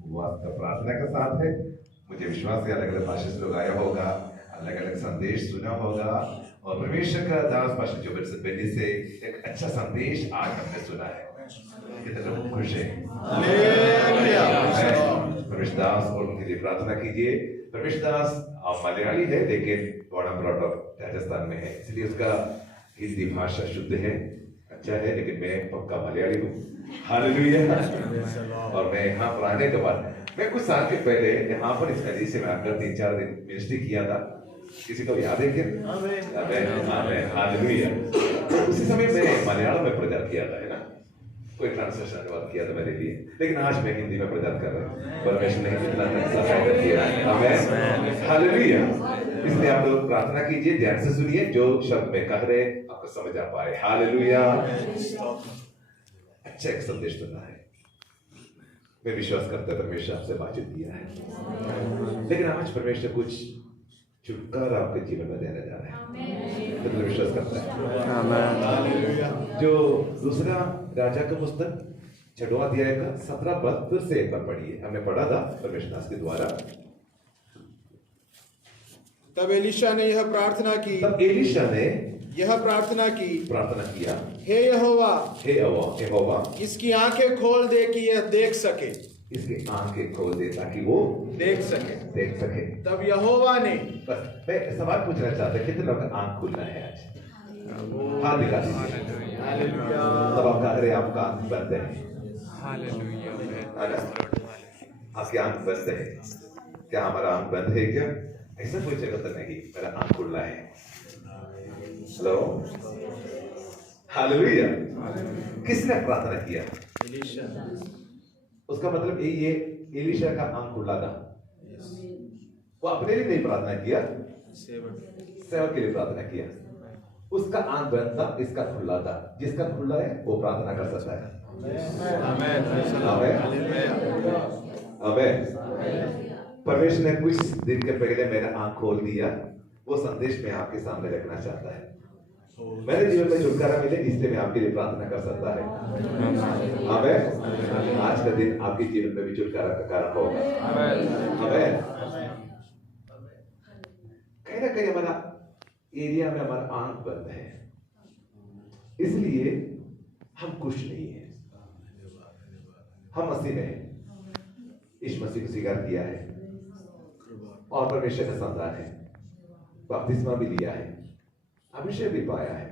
उपवास का प्रार्थना का साथ है। मुझे विश्वास है अलग अलग भाषा से लोग आया होगा, अलग अलग संदेश सुना होगा, और परमेश्वर का दास पास्टर जोबेर सपेटी से एक अच्छा संदेश आज हमने सुना है। कितने लोग खुश हैं? परमेश्वर दास और उनके लिए प्रार्थना कीजिए। परमेश्वर दास मलयाली है लेकिन बड़ा ब्रॉडअप राजस्थान में है, इसलिए उसका हिंदी भाषा शुद्ध है, अच्छा है, लेकिन मैं पक्का मलयाली हूँ। हालेलुया। और मैं यहाँ पर आने के बाद मैं कुछ साल के पहले यहाँ पर इस नदी से मैं आकर 3-4 दिन मिनिस्ट्री किया था। किसी को याद है क्या? हालेलुया। उसी समय मैंने मलयालम में प्रचार किया था, है ना, कोई ट्रांसलेशन अनुवाद किया था मेरे लिए, लेकिन आज मैं हिंदी में प्रचार कर रहा हूँ। परमेश्वर ने कितना सहायता किया है। आमीन, हालेलुया। इसलिए आप लोग प्रार्थना कीजिए, ध्यान से सुनिए, जो शब्द मैं कह रहे आपको समझ आ पाए। हालेलुया। अच्छा एक संदेश सुनना है। मैं विश्वास करता परमेश्वर आपसे बातचीत किया है, लेकिन आज परमेश्वर कुछ छुटकारा आपके जीवन में देने जा रहा है। तो विश्वास करता है। जो दूसरा राजा का पुस्तक 6वां अध्याय का 17 पद फिर से एक बार पढ़िए। हमने पढ़ा था परमेश्वर दास के द्वारा। तब एलीशा ने यह प्रार्थना की, प्रार्थना किया, हे यहोवा, इसकी आंखें खोल दे कि यह देख सके, इसकी आंखें खोल दे ताकि वो देख सके। तब यहोवा ने, बस मैं सवाल पूछना चाहता हूं, कितने लोग आंख खुलना है आज? हाथ दिखा दीजिए। हालेलुया। तब आप कह रहे आपका आंख बंद है। आपकी आंख बंद है क्या? हमारा आंख बंद है क्या? ऐसा कोई जगह तो नहीं, मेरा आंख खुला है। Hello, hallelujah. किसने प्रार्थना किया? एलीशा। उसका मतलब यही है, एलीशा का आंख खुला था। वो अपने लिए नहीं प्रार्थना किया, सेवक के लिए प्रार्थना किया। उसका आंख बंद था, इसका खुला था। जिसका खुला है वो प्रार्थना कर सकता है। आमीन। परमेश्वर ने कुछ दिन के पहले मेरा आंख खोल दिया। वो संदेश मैं आपके सामने रखना चाहता है। मेरे जीवन में छुटकारा मिले, इसलिए मैं आपके लिए प्रार्थना कर सकता है। आमीन। आज का दिन आपके जीवन में भी छुटकारा का कारण होगा। आमीन। कहीं ना कहीं हमारा एरिया में हमारा आंख बंद है, इसलिए हम खुश नहीं है। हम मसीह में इस मसीह को स्वीकार किया है और परमेश्वर का संतान है, बपतिस्मा भी लिया है, अभिषेक भी पाया है,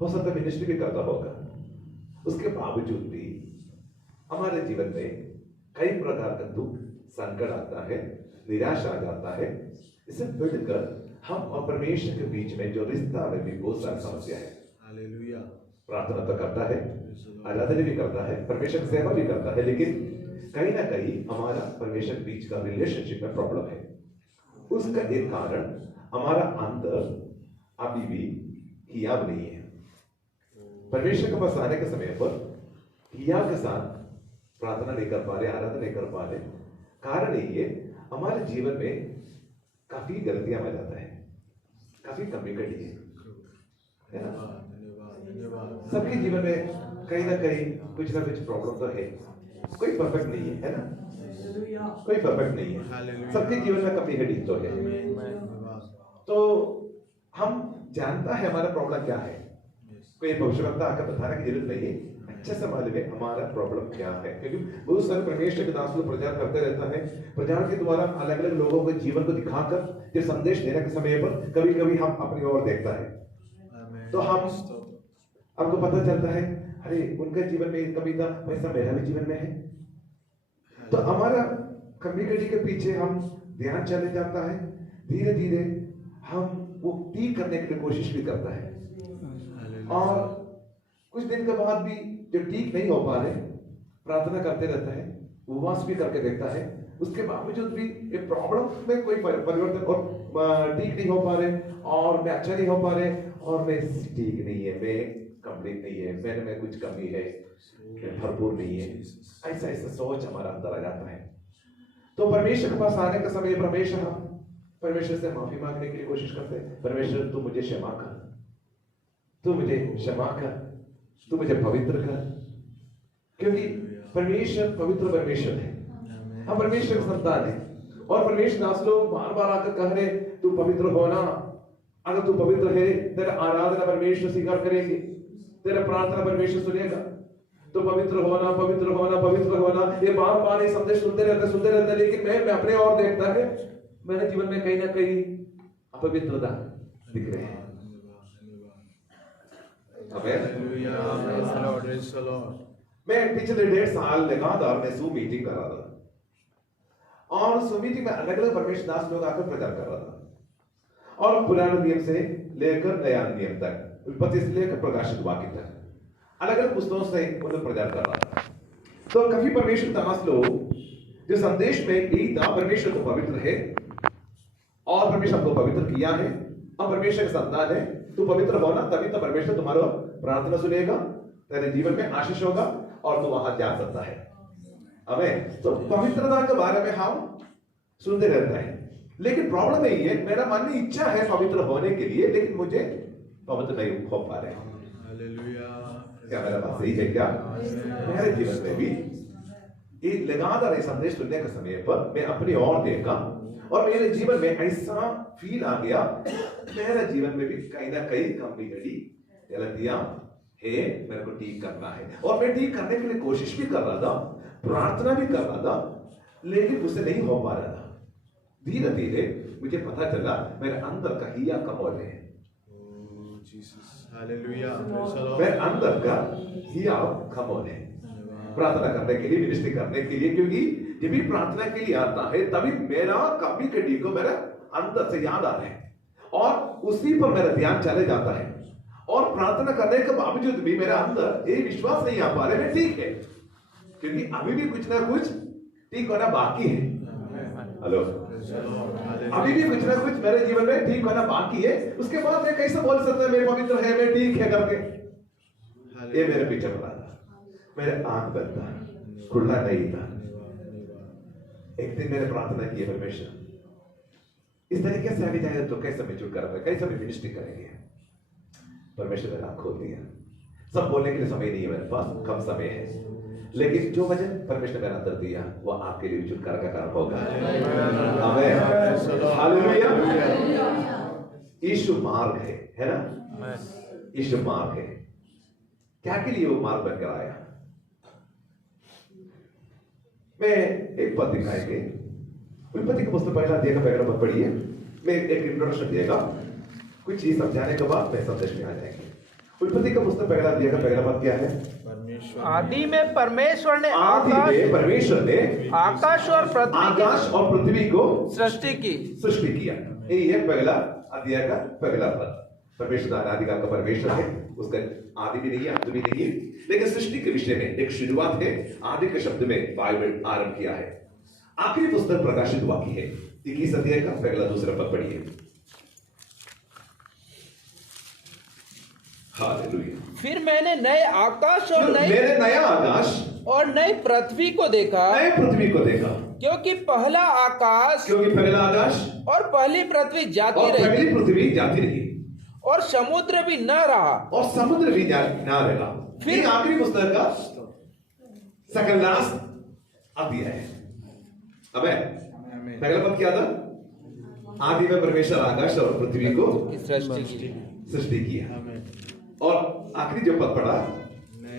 हो सकता है मिनिस्ट्री भी करता होगा। उसके बावजूद भी हमारे जीवन में कई प्रकार का दुख संकट आता है, निराशा आ जाता है। इसे बढ़कर हम और परमेश्वर के बीच में जो रिश्ता में भी बहुत सारी समस्या है। हालेलुया। प्रार्थना तो करता है, आराधना भी करता है, परमेश्वर की सेवा भी करता है, लेकिन कहीं ना कहीं हमारा परमेश्वर के बीच का रिलेशनशिप में प्रॉब्लम है। उसका एक कारण हमारा अंदर अभी भी हियाव नहीं है। परमेश्वर के पास आने के समय पर हियाव के साथ प्रार्थना नहीं कर पा रहे, आराधना नहीं कर पा रहे। कारण ये हमारे जीवन में काफी गलतियां आ जाता है, काफी कमी घटी है ना। सबके जीवन में कहीं ना कहीं कुछ ना कुछ प्रॉब्लम तो है। कोई परफेक्ट नहीं है ना, कोई परफेक्ट नहीं है। सबके जीवन में कमी घटी तो है। तो हम जानता है हमारा प्रॉब्लम क्या है। कोई भविष्यवक्ता आकर बताने की जरूरत नहीं है, अच्छे से मालूम है हमारा प्रॉब्लम क्या है, क्योंकि बहुत सारे परमेश्वर के दास लोग प्रचार करते रहता है। प्रचार के द्वारा अलग अलग लोगों के जीवन को दिखाकर ये संदेश देने के समय पर कभी कभी हम अपनी ओर देखता है, तो हम आपको पता चलता है अरे उनके जीवन में कभी था, वैसा मेरा भी जीवन में है। तो हमारा कमी कड़ी के पीछे हम ध्यान चले जाता है। धीरे धीरे हम वो ठीक करने के लिए कोशिश भी करता है, और कुछ दिन के बाद भी जो ठीक नहीं हो पा रहे, प्रार्थना करते रहता है, उपवास भी करके देखता है, उसके बावजूद भी ये प्रॉब्लम में कोई परिवर्तन और ठीक नहीं हो पा रहे, और मैं अच्छा नहीं हो पा रहे, और मैं ठीक नहीं है, मैं कंप्लीट नहीं है, मेरे में कुछ कमी है, मैं भरपूर नहीं है। ऐसा ऐसा सोच हमारा अंदर आ जाता है। तो परमेश्वर के पास आने का समय परमेश्वर से माफी मांगने की कोशिश करते हैं। परमेश्वर तू मुझे क्षमा कर, तू मुझे क्षमा कर, तू मुझे पवित्र कर, क्योंकि परमेश्वर पवित्र परमेश्वर है। हम परमेश्वर की संतान है और परमेश्वर दास लोग बार बार आकर कह रहे तू पवित्र होना, अगर तू पवित्र है तेरा आराधना परमेश्वर स्वीकार करेंगे, तेरा प्रार्थना परमेश्वर सुनेगा। तो पवित्र होना, पवित्र होना, पवित्र होना, ये बार बार ये संदेश सुनते रहते, लेकिन मैं अपने और देखता है मेरे जीवन में कहीं ना कहीं अपवित्रता दिख रहे हैं। मैं पिछले 1.5 साल लगातार मैं ज़ूम मीटिंग कर रहा था और ज़ूम मीटिंग में अलग अलग परमेश्वर दास लोग आकर प्रचार कर रहा था और पुराने नियम से लेकर नया नियम तक, उत्पत्ति से लेकर प्रकाशित वाक्य तक अलग अलग पुस्तकों से उन्हें प्रचार कर रहा था। तो कभी परमेश्वर दास लोग जो संदेश में यही था, परमेश्वर तो पवित्र है और परमेश्वर हमको पवित्र किया है और परमेश्वर का संतान है, तू पवित्र होना तभी तो परमेश्वर तुम्हारा प्रार्थना सुनेगा, तेरे जीवन में आशीष होगा और तू वहां जा सकता है। हमें तो पवित्रता के बारे में हम सुनते रहते हैं, लेकिन प्रॉब्लम यही है मेरा मन में इच्छा है पवित्र होने के लिए, लेकिन मुझे पवित्र नहीं हो पा रहे। क्या मेरा बात सही है? क्या मेरे जीवन में भी ये लगातार ये संदेश सुनने के समय पर मैं अपनी ओर देखा और मेरे जीवन में ऐसा फील आ गया, मेरे जीवन में भी कहीं ना कहीं कमी गलतियां है, मेरे को ठीक करना है और मैं ठीक करने के लिए कोशिश भी कर रहा था, प्रार्थना भी कर रहा था, लेकिन मुझसे नहीं हो पा रहा था। धीरे धीरे मुझे पता चला मेरे अंदर का हिया कमजोर है, मेरे अंदर का हिया कमजोर है प्रार्थना करने के लिए, मिनिस्ट्री करने के लिए, क्योंकि जब भी प्रार्थना के लिए आता है तभी मेरा कभी कभी को मेरा अंदर से याद आ रहा है और उसी पर मेरा ध्यान चले जाता है और प्रार्थना करने के बावजूद भी मेरा अंदर ये विश्वास नहीं आ पा रहा है ठीक है, क्योंकि अभी भी कुछ ना कुछ ठीक होना बाकी है। हेलो, अभी भी कुछ ना कुछ मेरे जीवन में ठीक होना बाकी है। उसके बाद मैं कैसे बोल सकता है मेरे पवित्र है, मैं ठीक है करके? ये मेरे पीछे पड़ा था, मेरे आंख बंद था, खुला नहीं था। एक दिन मैंने प्रार्थना की, परमेश्वर इस तरीके से आगे जाए तो कैसे मैं चुट कर पाए, कैसे मैं मिनिस्ट्री करेंगे? परमेश्वर मेरा खोल दिया। सब बोलने के लिए समय नहीं है मेरे पास, कम समय है, लेकिन जो वचन परमेश्वर मेरा अंदर दिया वो आपके लिए छुटकारा का कारण होगा। आमीन, हालेलुया। यीशु मार्ग है ना? यीशु मार्ग है। क्या के लिए वो मार्ग बनकर आया? मैं एक पद दिखाएंगे, उत्पत्ति की पुस्तक पहला अध्याय का पहला पद पढ़िए। मैं एक इंट्रोडक्शन देगा, कुछ चीज समझाने के बाद मैं संदेश में आ जाएंगे। उत्पत्ति का पुस्तक पहला अध्याय का पहला पद क्या है? आदि में परमेश्वर ने आकाश और पृथ्वी को सृष्टि किया। यही है पहला अध्याय का पहला पद। परमेश्वर अनादिकाल का परमेश्वर है, उसका आदि भी नहीं है, अंत भी नहीं है, लेकिन सृष्टि के विषय में एक शुरुआत है। आदि के शब्द में बाइबल आरंभ किया है। आखिरी पुस्तक प्रकाशित वाक्य है, 21 अध्याय का पहला दूसरा पद पढ़िए। हालेलुया। फिर मैंने नए आकाश और नया आकाश और नई पृथ्वी को देखा, क्योंकि पहला आकाश और पहली पृथ्वी जाती रही और समुद्र भी न रहा फिर आखिरी पुस्तक का सेकंड लास्ट अध्याय है। अबे पहला पद क्या था? आदि में परमेश्वर आकाश और पृथ्वी को सृष्टि किया। और आखिरी जो पद पढ़ा,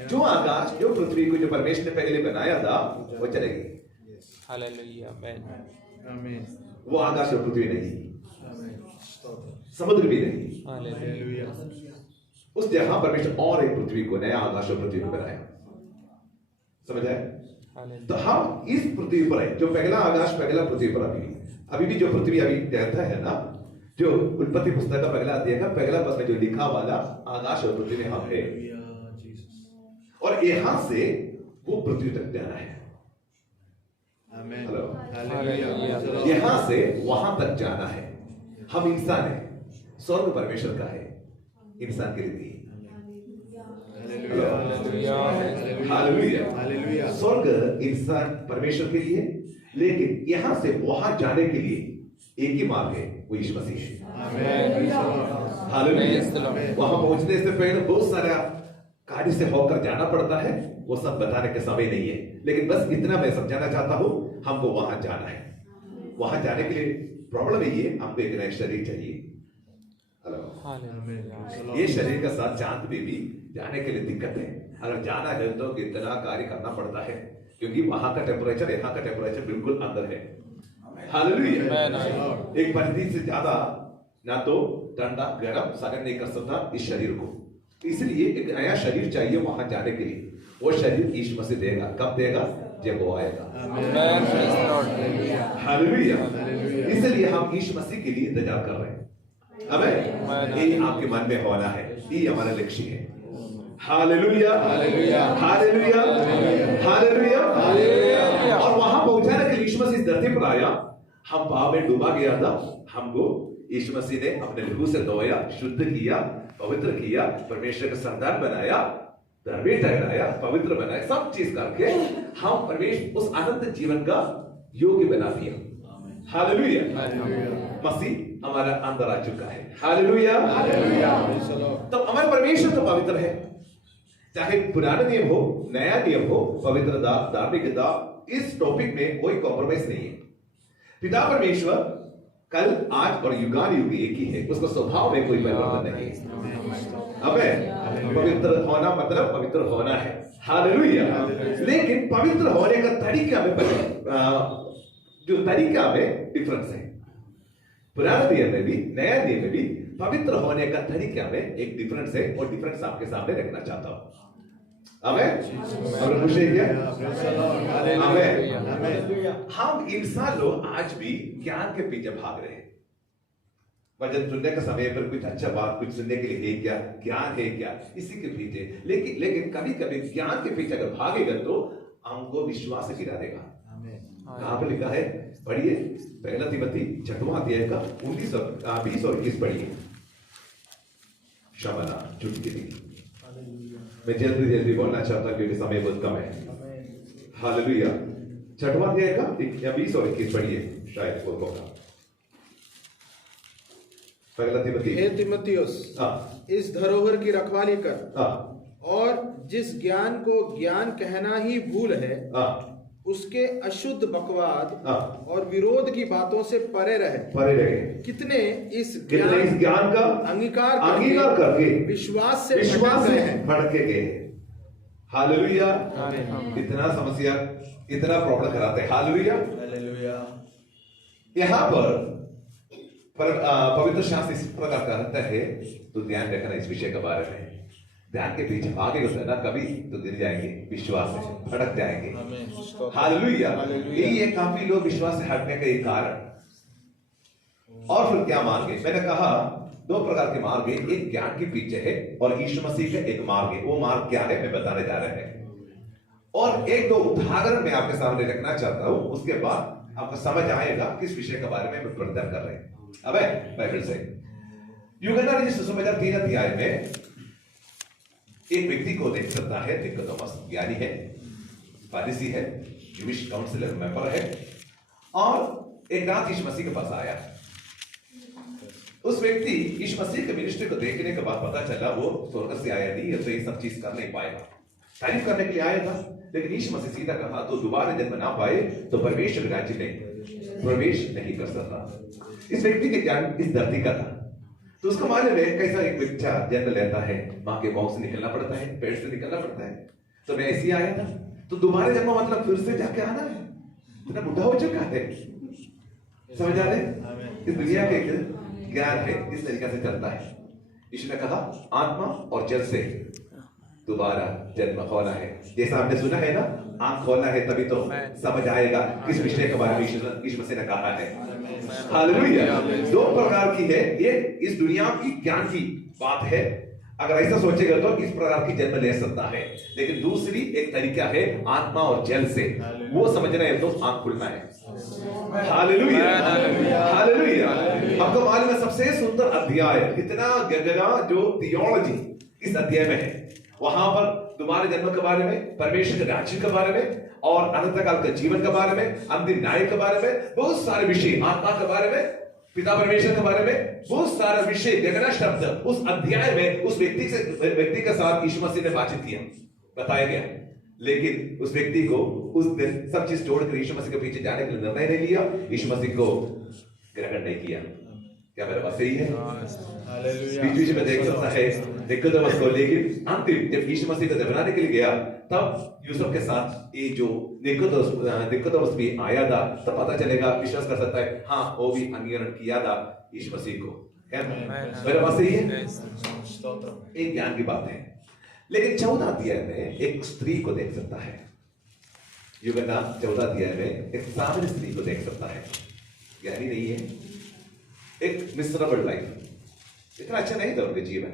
जो आकाश जो पृथ्वी को जो परमेश्वर ने पहले बनाया था वो चले गए। हालेलुया, आमीन। वो आकाश और पृथ्वी नहीं, समुद्र भी नहीं। हालेलुया। उस जगह परमेश्वर और एक पृथ्वी को, नया आकाश और पृथ्वी को बनाया। समझ आए? तो हम इस पृथ्वी पर है, जो पहला आकाश पहला पृथ्वी पर अभी भी जो पृथ्वी अभी रहता है ना, जो उत्पत्ति पुस्तक का पहला अध्याय का पहला पद में जो लिखा वाला आकाश और पृथ्वी में हम है, और यहां से वो पृथ्वी तक जाना है। हेलो, यहां से वहां तक जाना है। हम इंसान है, स्वर्ग परमेश्वर का है, इंसान के लिए हालेलुया। स्वर्ग इंसान परमेश्वर के लिए, लेकिन यहां से वहां जाने के लिए एक ही मार्ग है, वो यीशु मसीह है। हालेलुया। वहां पहुंचने से पहले बहुत सारा कार्य से होकर जाना पड़ता है, वो सब बताने का समय नहीं है, लेकिन बस इतना मैं समझाना चाहता हूं, हमको वहां जाना है। वहां जाने के लिए प्रॉब्लम है ये, हमको एक नया शरीर चाहिए। हेलो, ये शरीर के साथ चांद में भी जाने के लिए दिक्कत है। अगर जाना है तो कितना कार्य करना पड़ता है, क्योंकि वहां का टेम्परेचर यहाँ का टेम्परेचर बिल्कुल अंदर है। हालेलुया। एक परिधि से ज्यादा ना तो ठंडा गर्म सहन नहीं कर सकता इस शरीर को, इसलिए एक नया शरीर चाहिए वहां जाने के लिए। वो शरीर यीशु मसीह देगा। कब देगा? जब वो आएगा। हालेलुया। इसलिए हम यीशु मसीह के लिए इंतजार कर रहे हैं। हमें ये आपके मन में होना है, ये हमारा लक्ष्य है। Hallelujah, hallelujah, hallelujah, hallelujah. और वहां पहुंचाने के लिए यीशु मसीह धरती पर आया। हम पाप में डूबा गया था, हमको यीशु मसीह ने अपने लहू से धोया, शुद्ध किया, पवित्र किया, परमेश्वर का संतान बनाया, धर्मी ठहराया, पवित्र बनाया, सब चीज करके हम परमेश्वर उस अनंत जीवन का योग्य बना दिया। हालेलुया। मसीह हमारा अंदर आ चुका है। Hallelujah, hallelujah. तो हमारे परमेश्वर तो पवित्र है, चाहे पुराना नियम हो, नया नियम हो, पवित्रता, धार्मिकता, इस टॉपिक में कोई कॉम्प्रोमाइज नहीं है। पिता परमेश्वर कल, आज और युगान युग एक ही है, उसका स्वभाव में कोई परिवर्तन नहीं है। अबे पवित्र होना मतलब पवित्र होना है। हालेलुया। लेकिन पवित्र होने का तरीका में जो तरीका में डिफरेंस है। पुराने नियम में भी नया नियम में भी पवित्र होने का तरीका में एक डिफरेंस है, और डिफरेंस आपके सामने रखना चाहता हूं। हम इंसान लोग आज भी ज्ञान के पीछे भाग रहे हैं। वचन सुनने के समय पर कुछ अच्छा बात कुछ सुनने के लिए है क्या, ज्ञान है क्या, इसी के पीछे। लेकिन कभी कभी ज्ञान के पीछे अगर भागेगा तो हमको विश्वास से गिरा देगा। कहां पर लिखा है? पढ़िए, पहला तिमोथी 6वां अध्याय का 19 और 20 और 21 पढ़िए। क्षमा चुटकी दी। मैं जल्दी बोलना चाहता हूं क्योंकि समय बहुत कम है। हालेलुया। 6वां अध्याय का 20 और 21 पढ़िए, शायद वो होगा। पहला तिमोथी। हे तिमोथियुस, इस धरोहर की रखवाली कर, और जिस ज्ञान को ज्ञान कहना ही भूल है, उसके अशुद्ध बकवाद और विरोध की बातों से परे रहे। कितने इस ज्ञान का अंगीकार करके विश्वास से भटके गए। हालेलुया। इतना समस्या, इतना प्रॉब्लम कराते हैं। हालेलुया। यहाँ पर पवित्र शास्त्र इस प्रकार कहता है, तो ध्यान रखना इस विषय के बारे में। ध्यान के पीछे भागे होता है ना, कभी तो गिर जाएंगे, विश्वास से भटक जाएंगे। हालेलुया। ये काफी लोग विश्वास से हटने का एक कारण। और फिर क्या मार्ग है? मैंने कहा 2 प्रकार के मार्ग है। एक ज्ञान के पीछे है और यीशु मसीह का एक मार्ग है। वो मार्ग क्या है मैं बताने जा रहे हैं, और 1-2 उदाहरण मैं आपके सामने रखना चाहता हूं। उसके बाद आपको समझ आएगा किस विषय के बारे में प्रवर्तन कर रहे हैं। अब बाइबल से यूहन्ना रचित सुसमाचार 3 अध्याय में एक व्यक्ति को देख सकता है। निकोदेमस ज्ञानी है, फरीसी है, ज्यूइश काउंसिल मेंबर है, और एक रात यीशु मसीह के पास आया। उस व्यक्ति यीशु मसीह के मिनिस्ट्री को देखने के बाद पता चला वो स्वर्ग से आया नहीं, तो ये सब चीज कर नहीं पाएगा। तारीफ करने के लिए आया था, लेकिन यीशु मसीह सीधा कहा तो दोबारा जन्म ना पाए तो परमेश्वर राज्य में प्रवेश नहीं कर सकता। इस व्यक्ति के ज्ञान इस धरती का था, तो उसको मालूम है कैसा एक बच्चा जन्म लेता है, माँ के मुंह से निकलना पड़ता है, पेट से निकलना पड़ता है। तो मैं ऐसे ही आया था, तो दोबारा जन्म मतलब फिर से जाके आना है। इतना बुढ़ा हो चुका है, समझ आ रहे? इस दुनिया के ज्ञान है, इस तरीके से चलता है। यीशु ने कहा आत्मा और जल से दोबारा जन्म होना है। जैसा आपने सुना है ना, आंख खोलना है तभी तो समझ आएगा किस विषय के बारे में यीशु मसीह ने कहा है। हालेलुया। 2 प्रकार की है, एक इस दुनिया की ज्ञान की बात है, अगर ऐसा सोचेगा तो इस प्रकार की जन्म ले सकता है। लेकिन दूसरी एक तरीका है आत्मा और जल से, वो समझना है तो आंख खुलना है। Hallelujah, hallelujah. हमको मालूम है सबसे सुंदर अध्याय, इतना गहरा जो थियोलॉजी इस अध्याय में है। वहां पर दोबारा जन्म के बारे में, परमेश्वर के राज्य के बारे में, और अनंत काल के जीवन के बारे में, अंतिम न्याय के बारे में, बहुत सारे विषय, आत्मा के बारे में, पिता परमेश्वर के बारे में, बहुत सारा विषय, गहरा शब्द उस अध्याय में उस व्यक्ति के साथ यीशु मसीह ने बातचीत किया, बताया गया। लेकिन उस व्यक्ति को उस दिन सब चीज छोड़कर यीशु मसीह के पीछे जाने के लिए निर्णय नहीं लिया, यीशु मसीह को ग्रहण नहीं किया। क्या मेरा बात सही है? बीच बीच में देख सकता है निकोदेमस को, लेकिन अंतिम जब यीशु मसीह को दफनाने के लिए गया तब यूसुफ के साथ ये जो निकोदेमस भी आया था, तब पता चलेगा, विश्वास कर सकता है हाँ वो भी अंगीकरण किया था यीशु मसीह को। क्या मेरा बात सही है? एक ज्ञान की बात है। लेकिन 14 अध्याय में एक स्त्री को देख सकता है, यूहन्ना 14 अध्याय में एक सामान्य स्त्री को देख सकता है, ज्ञानी नहीं है, एक मिसरेबल लाइफ, इतना अच्छा नहीं था उनके जीवन,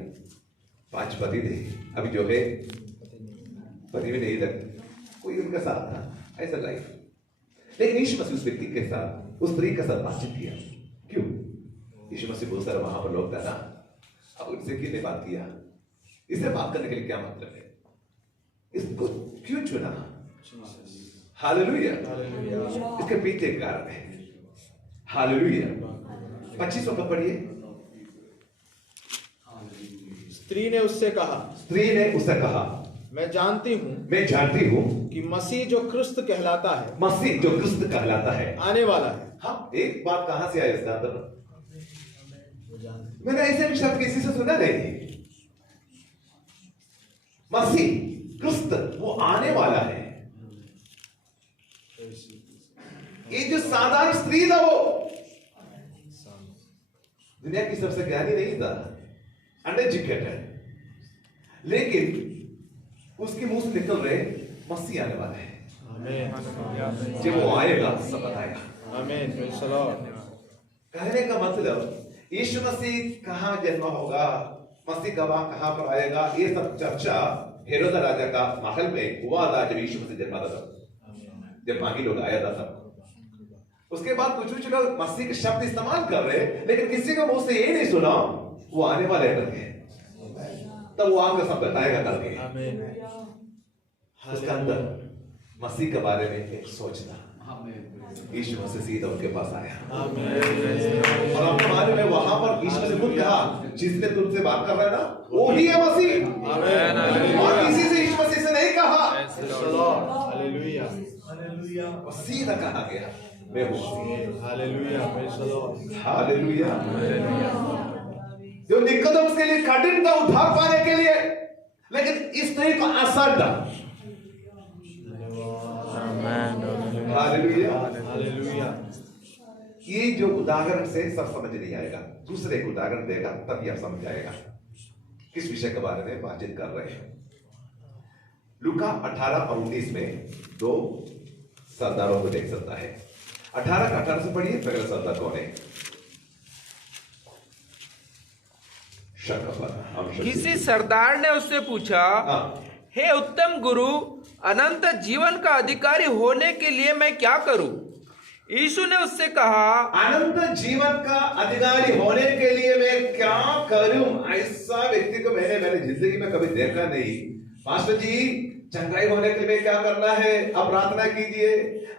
5 पति थे, अभी जो है पति भी नहीं था, कोई उनका साथ था, ऐसा लाइफ। लेकिन यीशु मसीह उस व्यक्ति के साथ, उस स्त्री के साथ बातचीत किया। क्यों? यीशु मसीह बहुत सारे वहां पर लोग था ना, अब उनसे किसने बात किया? इससे बात करने के लिए क्या मतलब है? इसको क्यों चुना? हालेलुया। इसके पीछे एक कारण है। हालेलुया। 25 पद पढ़िए। स्त्री ने उससे कहा, मैं जानती हूँ कि मसीह जो क्रिस्त कहलाता है आने वाला है। हाँ, एक बात कहां से आई इसका अंदर? मैंने ऐसे भी शब्द किसी से सुना नहीं। मसीह क्रिस्त वो आने वाला है। ये जो साधारण स्त्री था वो दुनिया की सबसे ज्ञानी नहीं था, अनएजुकेटेड, लेकिन उसके मुंह से निकल रहे मसीह आने वाला है। जब वो आएगा सब बताएगा। आमीन। कहने का मतलब यीशु मसीह कहां जन्म होगा, मसीह कहां पर आएगा, ये सब चर्चा हेरोद राजा का महल में हुआ था जब यीशु मसीह जन्मा था, जब बाकी लोग आया था तब। उसके बाद कुछ लोग मसीह के शब्द इस्तेमाल कर रहे, लेकिन किसी को मुंह से ये नहीं सुना वो आने वाले करके, तब वो आगे सब बताएगा करके। उसके अंदर मसीह के बारे में एक सोचना, यीशु मसीह सीधा उनके पास आया और अपने बारे में वहां पर यीशु मसीह खुद कहा, जिसने तुमसे बात कर रहा है ना वो ही है मसीह, और किसी से यीशु मसीह से नहीं कहा। हालेलुया। सीधा कहा गया मैं हूं। हालेलुया। हालेलुया। जो निकोदेमस के लिए कठिन था उद्धार पाने के लिए, लेकिन इस तरह को आसान था। हालेलुया। ये जो उदाहरण से सब समझ नहीं आएगा, दूसरे एक उदाहरण देगा तभी आप समझ आएगा किस विषय के बारे में बातचीत कर रहे हैं। लूका 18 और 19 में 2 सरदारों को देख सकता है। 18 का 18 से पढ़िए। पहला सरदार कौन है? किसी सरदार ने उससे पूछा, हे उत्तम गुरु, अनंत जीवन का अधिकारी होने के लिए मैं क्या करूं? यीशु ने उससे कहा, अनंत जीवन का अधिकारी होने के लिए मैं क्या करूं? ऐसा व्यक्ति को मैंने जिंदगी में कभी देखा नहीं। पास्टर जी, चंगाई होने के लिए क्या करना है? आप प्रार्थना कीजिए।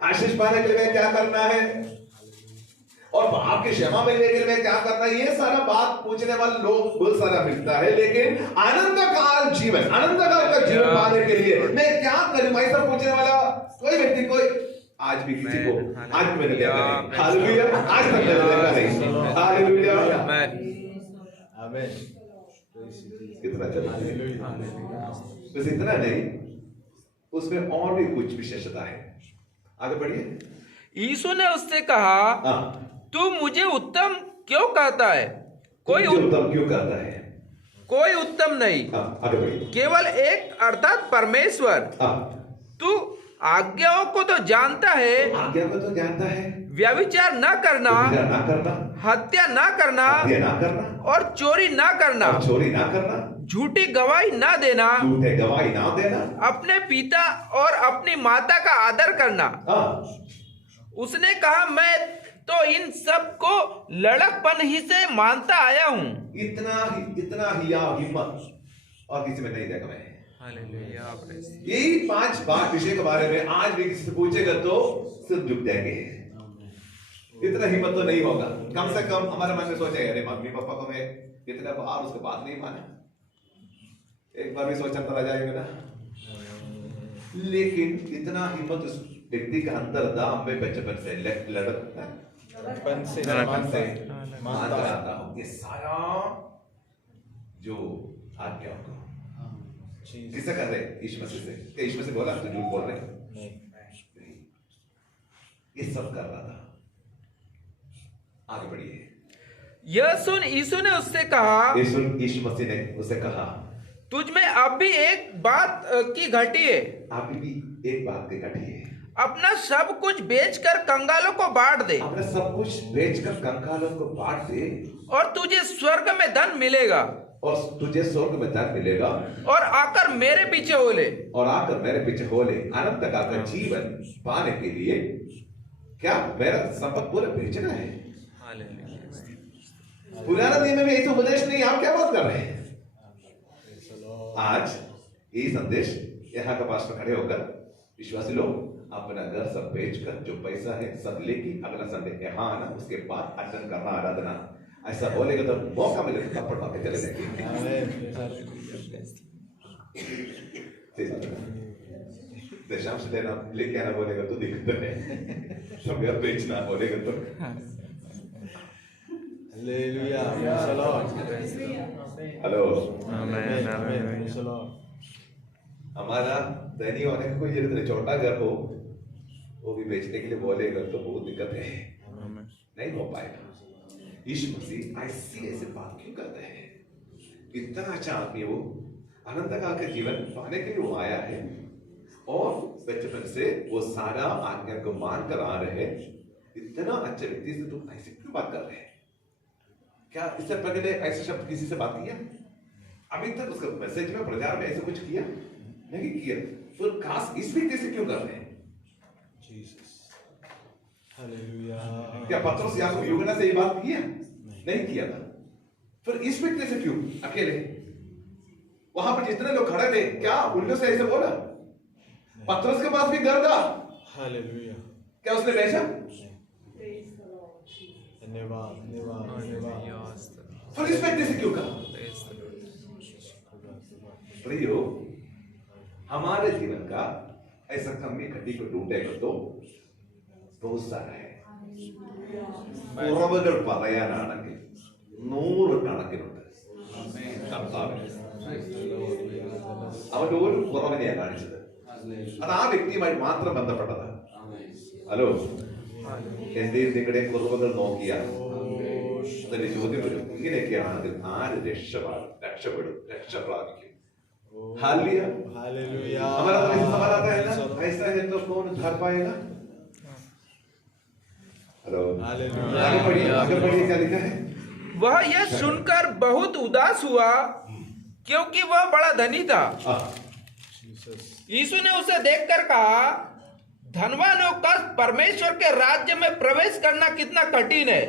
आशीष पाने के लिए क्या करना है? और आपके क्षमा मिलने के लिए क्या करना है? ये सारा बात पूछने वाले लोग बहुत सारा मिलता है, लेकिन अनंत काल का जीवन पाने के लिए मैं क्या करूं? ऐसा पूछने वाला कोई व्यक्ति, कोई आज भी किसी को आज भी मैंने देखा नहीं। हालेलुया। आज तक मैंने देखा नहीं। हालेलुया। आमीन। कितना चला। बस इतना नहीं, उसमें और भी कुछ विशेषता है। आगे बढ़िए। यीशु ने उससे कहा, तू मुझे उत्तम क्यों कहता है? कोई उत्तम क्यों कहता है? कोई उत्तम नहीं, आगे बढ़िए। केवल एक, अर्थात परमेश्वर। तू आज्ञाओं को तो जानता है। आज्ञा को तो जानता है। व्यभिचार न करना, हत्या न करना, और चोरी न करना, झूठी गवाही न देना, अपने पिता और अपनी माता का आदर करना। उसने कहा, मैं तो इन सब को लड़कपन ही से मानता आया हूँ। इतना ही हिम्मत और किसी में नहीं देखा मैं। यही 5 बात विषय के बारे में आज भी किसी से पूछेगा तो सिर्फ झुक जाएंगे। इतना हिम्मत तो नहीं होगा। कम से कम हमारे मन में सोचे, अरे मम्मी पापा को मैं कितने बार उसके बात नहीं माना, एक बार भी सोचा तो रह जाएगा ना। लेकिन इतना हिम्मत उस व्यक्ति का अंदर दाम में बचपन से लड़कता है मान कराता हूं ये सारा जो आज्ञा को किससे कर रहे? यीशु मसीह से। क्या यीशु मसीह बोला तो झूठ बोल रहे? नहीं, ये सब कर रहा था। आगे बढ़िए। यह सुन यीशु ने उससे कहा, यीशु मसीह ने उससे कहा, तुझ में अब भी एक बात की घटी है। अभी भी एक बात की घटी है। अपना सब कुछ बेचकर कंगालों को बांट दे। अपना सब कुछ बेचकर कंगालों को बांट दे और तुझे स्वर्ग में धन मिलेगा। और तुझे स्वर्ग में धन मिलेगा। और आकर मेरे पीछे हो ले। और आकर मेरे पीछे हो ले। अनंत काल का जीवन पाने के लिए क्या मेरा संपत्ति पूरा बेचना है? पुराना नियम में ऐसा उपदेश नहीं। आप क्या बात कर रहे हैं? आज ये संदेश यहाँ का पास में खड़े होकर विश्वासी लोग अपना घर सब बेचकर जो पैसा है सब लेके अगला संडे यहाँ आना, उसके बाद अटेंड करना आराधना। ऐसा बोलेगा तो मौका मिलेगा तब पढ़वा के चले जाएंगे। दशांश देना लेके आना बोलेगा तो दिक्कत है। सब घर बेचना बोलेगा तो हेलो हमारा दैनिक होने का कोई जरूरत नहीं। छोटा घर हो वो भी बेचने के लिए बोलेगा तो बहुत दिक्कत है, नहीं हो पाएगा। यीशु मसीह ऐसे बात क्यों करते हैं? इतना अच्छा आदमी वो अनंत काल का जीवन पाने के लिए वो आया है और बचपन से वो सारा आज्ञा को मान कर आ रहे हैं। इतना अच्छे व्यक्ति से तुम ऐसे क्यों बात कर रहे हैं? क्या इससे पहले ऐसे शब्द किसी से बात किया? अभी तक उसका मैसेज में प्रचार में ऐसे कुछ किया नहीं किया। फिर खास इस व्यक्ति से क्यों कर रहे हैं? क्या पत्रोस याकूब यूहन्ना से ये बात किया? नहीं किया था। फिर इस व्यक्ति से क्यों अकेले? वहां पर जितने लोग खड़े थे क्या उन से ऐसे बोला? पत्रोस के पास भी घर था, क्या उसने बेचा? फिर इस व्यक्ति से क्यों कहा? प्रियो, हमारे जीवन का ऐसा कमी घटी को ढूंढेगा तो बहुत सारा है। കുറവുകൾ പറയാനാണെങ്കിൽ 100 കണക്കിനുണ്ട്. അവന്റെ ഒരു കുറവിനെയാണ് കാണിച്ചത്. അത് ആ വ്യക്തിയുമായി മാത്രം ബന്ധപ്പെട്ടതാണ്. ഹലോ, എന്തെങ്കിലും നിങ്ങളുടെ കുറവുകൾ നോക്കിയാൽ അതിന്റെ ചോദ്യം വരും, ഇങ്ങനെയൊക്കെയാണെങ്കിൽ ആര് രക്ഷപ്പെടും, രക്ഷ പ്രാപിക്കും? हालेलुया। हमारा तो ऐसा सवाल आता है ना, ऐसा है तो कौन उद्धार पाएगा? हेलो, आगे बढ़िए क्या लिखा है? वह यह सुनकर बहुत उदास हुआ क्योंकि वह बड़ा धनी था। यीशु ने उसे देखकर कहा, धनवानों का परमेश्वर के राज्य में प्रवेश करना कितना कठिन है।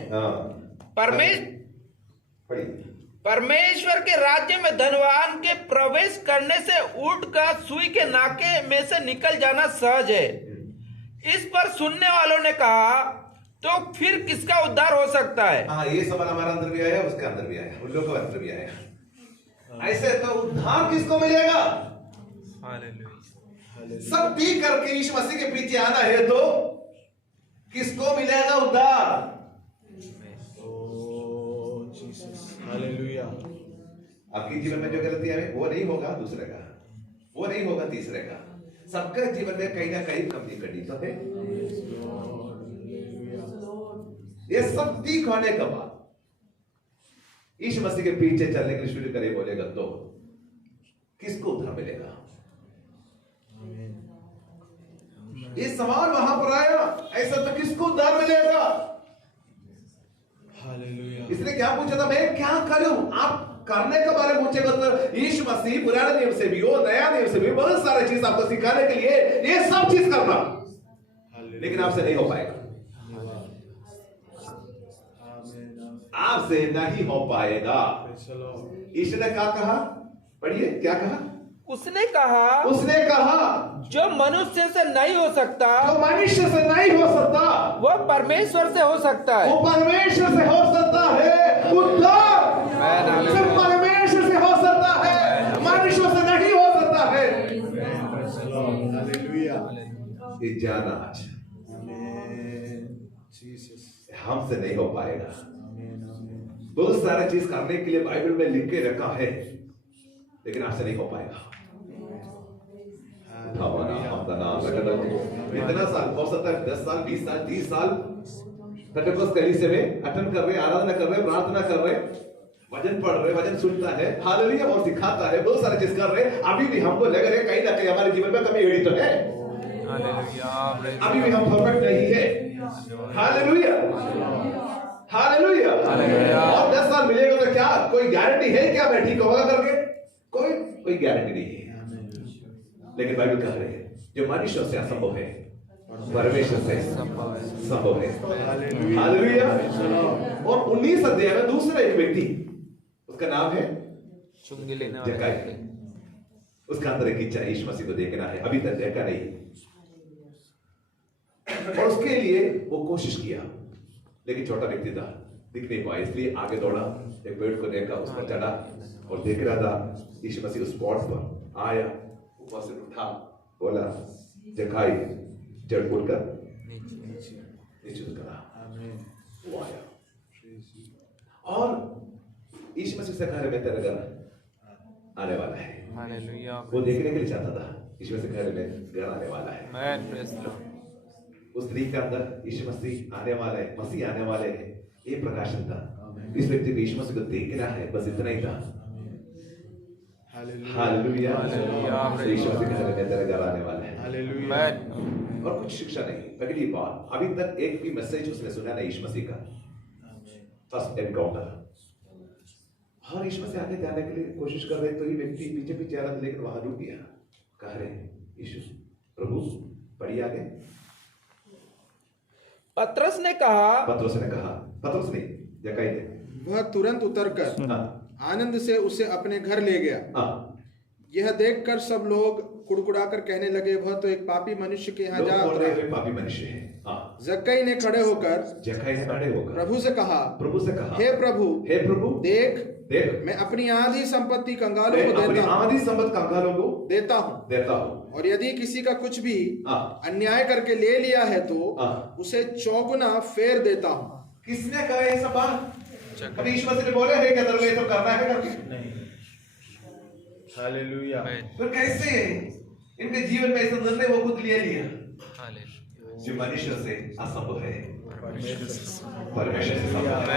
परमेश्वर के राज्य में धनवान के प्रवेश करने से ऊंट का सुई के नाके में से निकल जाना सहज है। इस पर सुनने वालों ने कहा, तो फिर किसका उद्धार हो सकता है? हाँ, ये सवाल हमारा अंदर भी आया, उसके अंदर भी आया, उन लोगों के अंदर भी आया। ऐसे तो उद्धार किसको मिलेगा? सब ठीक करके यीशु मसीह के पीछे आना है तो किसको मिलेगा उद्धार? हालेलुया। आपके जीवन में जो गलतियां है वो नहीं होगा दूसरे का, वो नहीं होगा तीसरे का। सबका जीवन में कहीं ना कहीं कमी घटी तो है। ये सब ठीक होने के बाद यीशु मसीह के पीछे चलने के लिए शुरू करे बोलेगा तो किसको उद्धार मिलेगा? ये सवाल वहां पर आया, ऐसा तो किसको उद्धार मिलेगा? इसने क्या पूछा था, मैं क्या करूं? आप करने के बारे में पूछेगा तो यीशु मसीह पुराने नियम से भी हो, नया नियम से भी बहुत सारे चीज आपको सिखाने के लिए ये सब चीज करना, लेकिन आपसे नहीं हो पाएगा। आपसे नहीं हो पाएगा। यीशु ने क्या कहा? पढ़िए, क्या कहा? उसने कहा जो मनुष्य से नहीं हो सकता, जो मनुष्य से नहीं हो सकता, वो परमेश्वर से हो सकता है। वो परमेश्वर से हो सकता है। उद्धार सिर्फ परमेश्वर से हो सकता है, मनुष्य से नहीं हो सकता है। ये जाना आज हमसे नहीं हो पाएगा। बहुत सारा चीज करने के लिए बाइबल में लिख के रखा है, लेकिन आपसे नहीं हो पाएगा। इतना साल हो सकता है, 10 साल, 20 साल, 30 साल पेंटेकोस्ट कलीसिया में अटेंड कर रहे, आराधना कर रहे, प्रार्थना कर रहे, वचन पढ़ रहे, वचन सुनता है, हालेलुया, और सिखाता है, बहुत सारे चीज कर रहे, अभी भी हमको लग रहा है कहीं ना कहीं हमारे जीवन में कमी तो है। अभी भी हम परफेक्ट नहीं है। Hallelujah, hallelujah. और 10 साल मिलेगा तो क्या कोई गारंटी है क्या मैं ठीक होगा करके? कोई गारंटी नहीं है। लेकिन बाइबल कह रही है जो मनुष्य से असंभव है परमेश्वर से संभव है। हालेलुया। और 19 अध्याय में दूसरा एक व्यक्ति, उसका नाम है जक्कई। उसका अंदर एक इच्छा यीशु मसीह को देखना है, अभी तक देखा नहीं, और उसके लिए वो कोशिश किया, लेकिन छोटा व्यक्ति था, दिख नहीं पाया, इसलिए आगे दौड़ा, एक पेड़ को देखा, उस पर चढ़ा और देख रहा था। यीशु मसीह उस स्पॉट पर आया, ऊपर से उठा, बोला जक्कई जड़ बोलकर नीचे उतरा। वो आया और यीशु मसीह से कह रहे मैं तेरा घर आने वाला है। वो देखने के लिए चाहता था, यीशु मसीह कह रहे मैं घर आने वाला है। उस स्त्री के अंदर यीशु मसीह आने वाला है, मसीह आने वाले हैं, ये प्रकाशन था। इस व्यक्ति को यीशु मसीह को देखना है, बस इतना ही था। हालेलुया। यीशु मसीह कह रहे मैं तेरा घर आने वाला है। और कुछ शिक्षा नहीं, पहली बार अभी तक एक भी मैसेज उसने सुना नहीं यीशु मसीह का। First encounter. हर यीशु मसीह आगे जाने के लिए कोशिश कर रहे, तो ये व्यक्ति पीछे पीछे आ रहा था, लेकिन वहां रुक गया। कह रहे यीशु प्रभु पढ़िए आगे। पतरस ने कहा, पतरस नहीं, जक्कई ने, वह तुरंत उतरकर आनंद से उसे अपने घर ले गया। यह देखकर सब लोग कुड़कुड़ाकर कहने लगे, वह तो एक पापी मनुष्य के यहाँ जा उतरा। पापी मनुष्य है। जक्कई ने खड़े होकर प्रभु से कहा, हे प्रभु देख मैं अपनी आधी संपत्ति कंगालों को देता हूँ, और यदि किसी का कुछ भी अन्याय करके ले लिया है तो उसे 4 गुना फेर देता हूँ। किसने कहा ये सब बात? कभी यीशु मसीह ने बोले है क्या तेरे को करना है करके? नहीं। हालेलुया। तो कैसे इनके जीवन में ऐसा निर्णय वो खुद लिया? जो मनुष्य से असंभव है परमेश्वर से संभव है।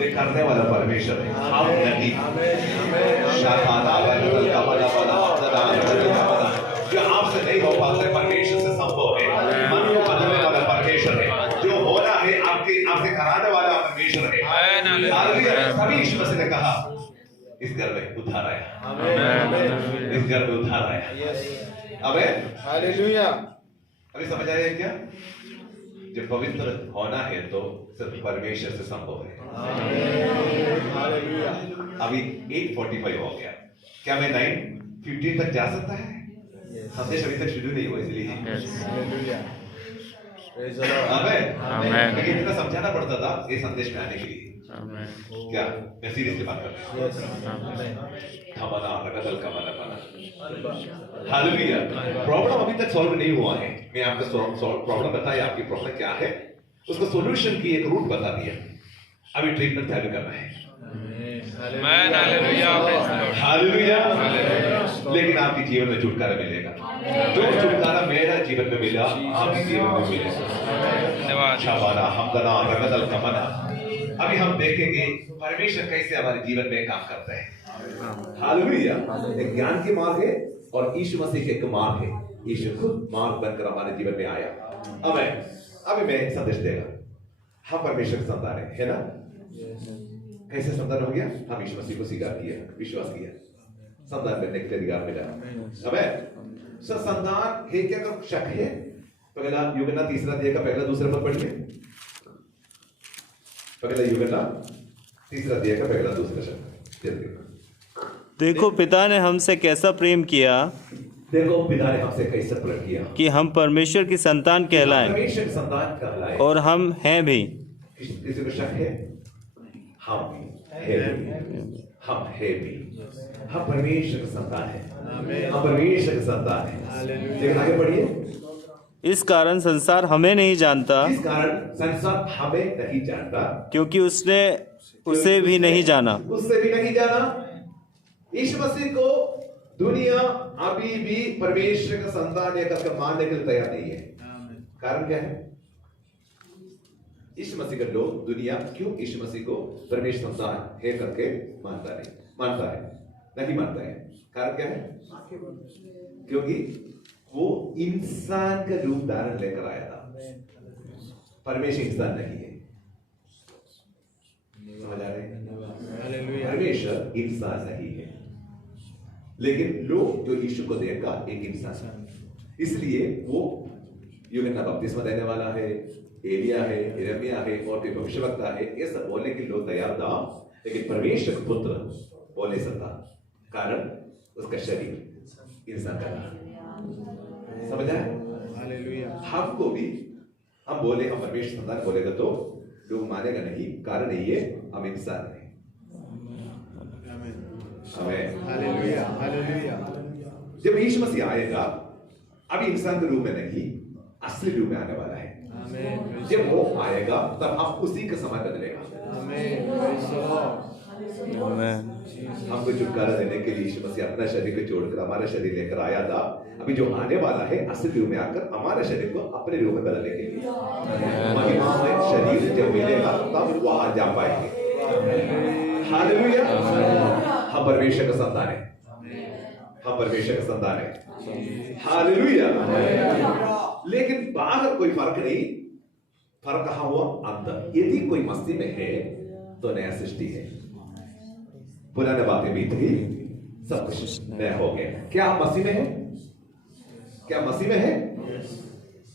ये करने वाला परमेश्वर है, हम नहीं। जो आपसे नहीं हो पाता परमेश्वर से संभव है। मन को बदलने वाला परमेश्वर है, जो होना है आपसे कराने वाला परमेश्वर है। तभी यीशु मसीह ने कहा इस घर में उद्धार आया, इस घर में उद्धार आया। आमीन, हालेलुया। अभी समझ आया क्या? जब पवित्र होना है तो सिर्फ परमेश्वर से संभव है। अभी 8:45 हो गया, क्या मैं 9:15 तक जा सकता है? संदेश अभी तक शुरू नहीं हुआ, इसलिए लेकिन इतना समझाना पड़ता था ये संदेश में आने के लिए। क्या मैं सीरियसली बात कर रहा हूँ? हालेलुया। प्रॉब्लम अभी तक सॉल्व नहीं हुआ है। मैं आपको प्रॉब्लम बताया, आपकी प्रॉब्लम क्या है, उसको सॉल्यूशन की एक रूट बता दिया। अभी ट्रीटमेंट चालू करना है। हालेलुया। लेकिन आपके जीवन में छुटकारा मिलेगा। जो छुटकारा मेरा जीवन में मिला आपके जीवन में मिलेगा। शाबाना हमदना रगदल कमना। अभी हम देखेंगे परमेश्वर कैसे हमारे जीवन में काम करता है। हालेलुया। एक ज्ञान की मार्ग है और यीशु मसीह के एक मार्ग है। यीशु खुद मार्ग बनकर हमारे जीवन में आया। अभी मैं एक संदेश देगा। हम परमेश्वर के संतान है ना? कैसे संतान हो गया? हम यीशु मसीह को स्वीकार किया, विश्वास किया, संतान बनने के अधिकार मिला। अबे संतान है क्या? तो शक है। पहला यूहन्ना 3 अध्याय का पहला दूसरा पद पढ़िए। पहला यूहन्ना 3 अध्याय का पहला दूसरा शब्द। देखो पिता ने हमसे कैसा प्रेम किया, देखो पिता ने हमसे कैसा प्रेम किया कि हम परमेश्वर की संतान कहलाएं, परमेश्वर की संतान कहलाएं। और हम हैं भी। किसी को शक है? हम है भी, हम है भी, हम परमेश्वर की संतान है, हम परमेश्वर की संतान है। लेकिन आगे बढ़िए, इस कारण संसार हमें नहीं जानता, इस कारण संसार हमें नहीं जानता, क्योंकि उसने उसे भी नहीं जाना। उससे भी नहीं जाना। यीशु मसीह को दुनिया अभी भी परमेश्वर का संतान या करके मानने के लिए तैयार नहीं है। कारण क्या है? यीशु मसीह का लोग, दुनिया क्यों यीशु मसीह को परमेश्वर संतान है करके मानता है? नहीं मानता है। कारण क्या है? क्योंकि वो इंसान का रूप धारण लेकर आया था। परमेश्वर इंसान नहीं है। समझ आ रहे हैं? परमेश्वर इंसान नहीं है, लेकिन लोग जो यीशु को देखा एक इंसान, इसलिए वो यूहन्ना बपतिस्मा देने वाला है, एलिया है, यिर्मयाह है और कोई भविष्यवक्ता है, ये सब बोलने के लोग तैयार था, लेकिन परमेश्वर का पुत्र बोल नहीं सकता। कारण उसका शरीर इंसान का था। समझ आए? हमको भी हम बोले हम परमेश्वर संतान बोलेगा तो लोग मानेगा नहीं। कारण ये हम इंसान हैं। जब यीशु मसीह आएगा, अभी इंसान के रूप में नहीं, असली रूप में आने वाला है। जब वो आएगा तब हम उसी का समय बदलेगा। हमको छुटकारा देने के लिए यीशु मसीह अपना शरीर को छोड़कर हमारा शरीर लेकर आया था। अभी जो आने वाला है असली रूप में आकर हमारा शरीर को अपने रूप में बदलने के लिए। महिमामय शरीर जब मिलेगा तब वहां जा पाएंगे। हालेलुया। हम परमेश्वर का संतान है। हम परमेश्वर का संतान है। हालेलुया। लेकिन बाहर कोई फर्क नहीं। फर्क कहां हुआ? अंदर। यदि कोई मसीह में है तो नया सृष्टि है। पुराने बातें बीत गई, सब कुछ नया हो गया। क्या आप मसीह में हैं? क्या मसीह में है?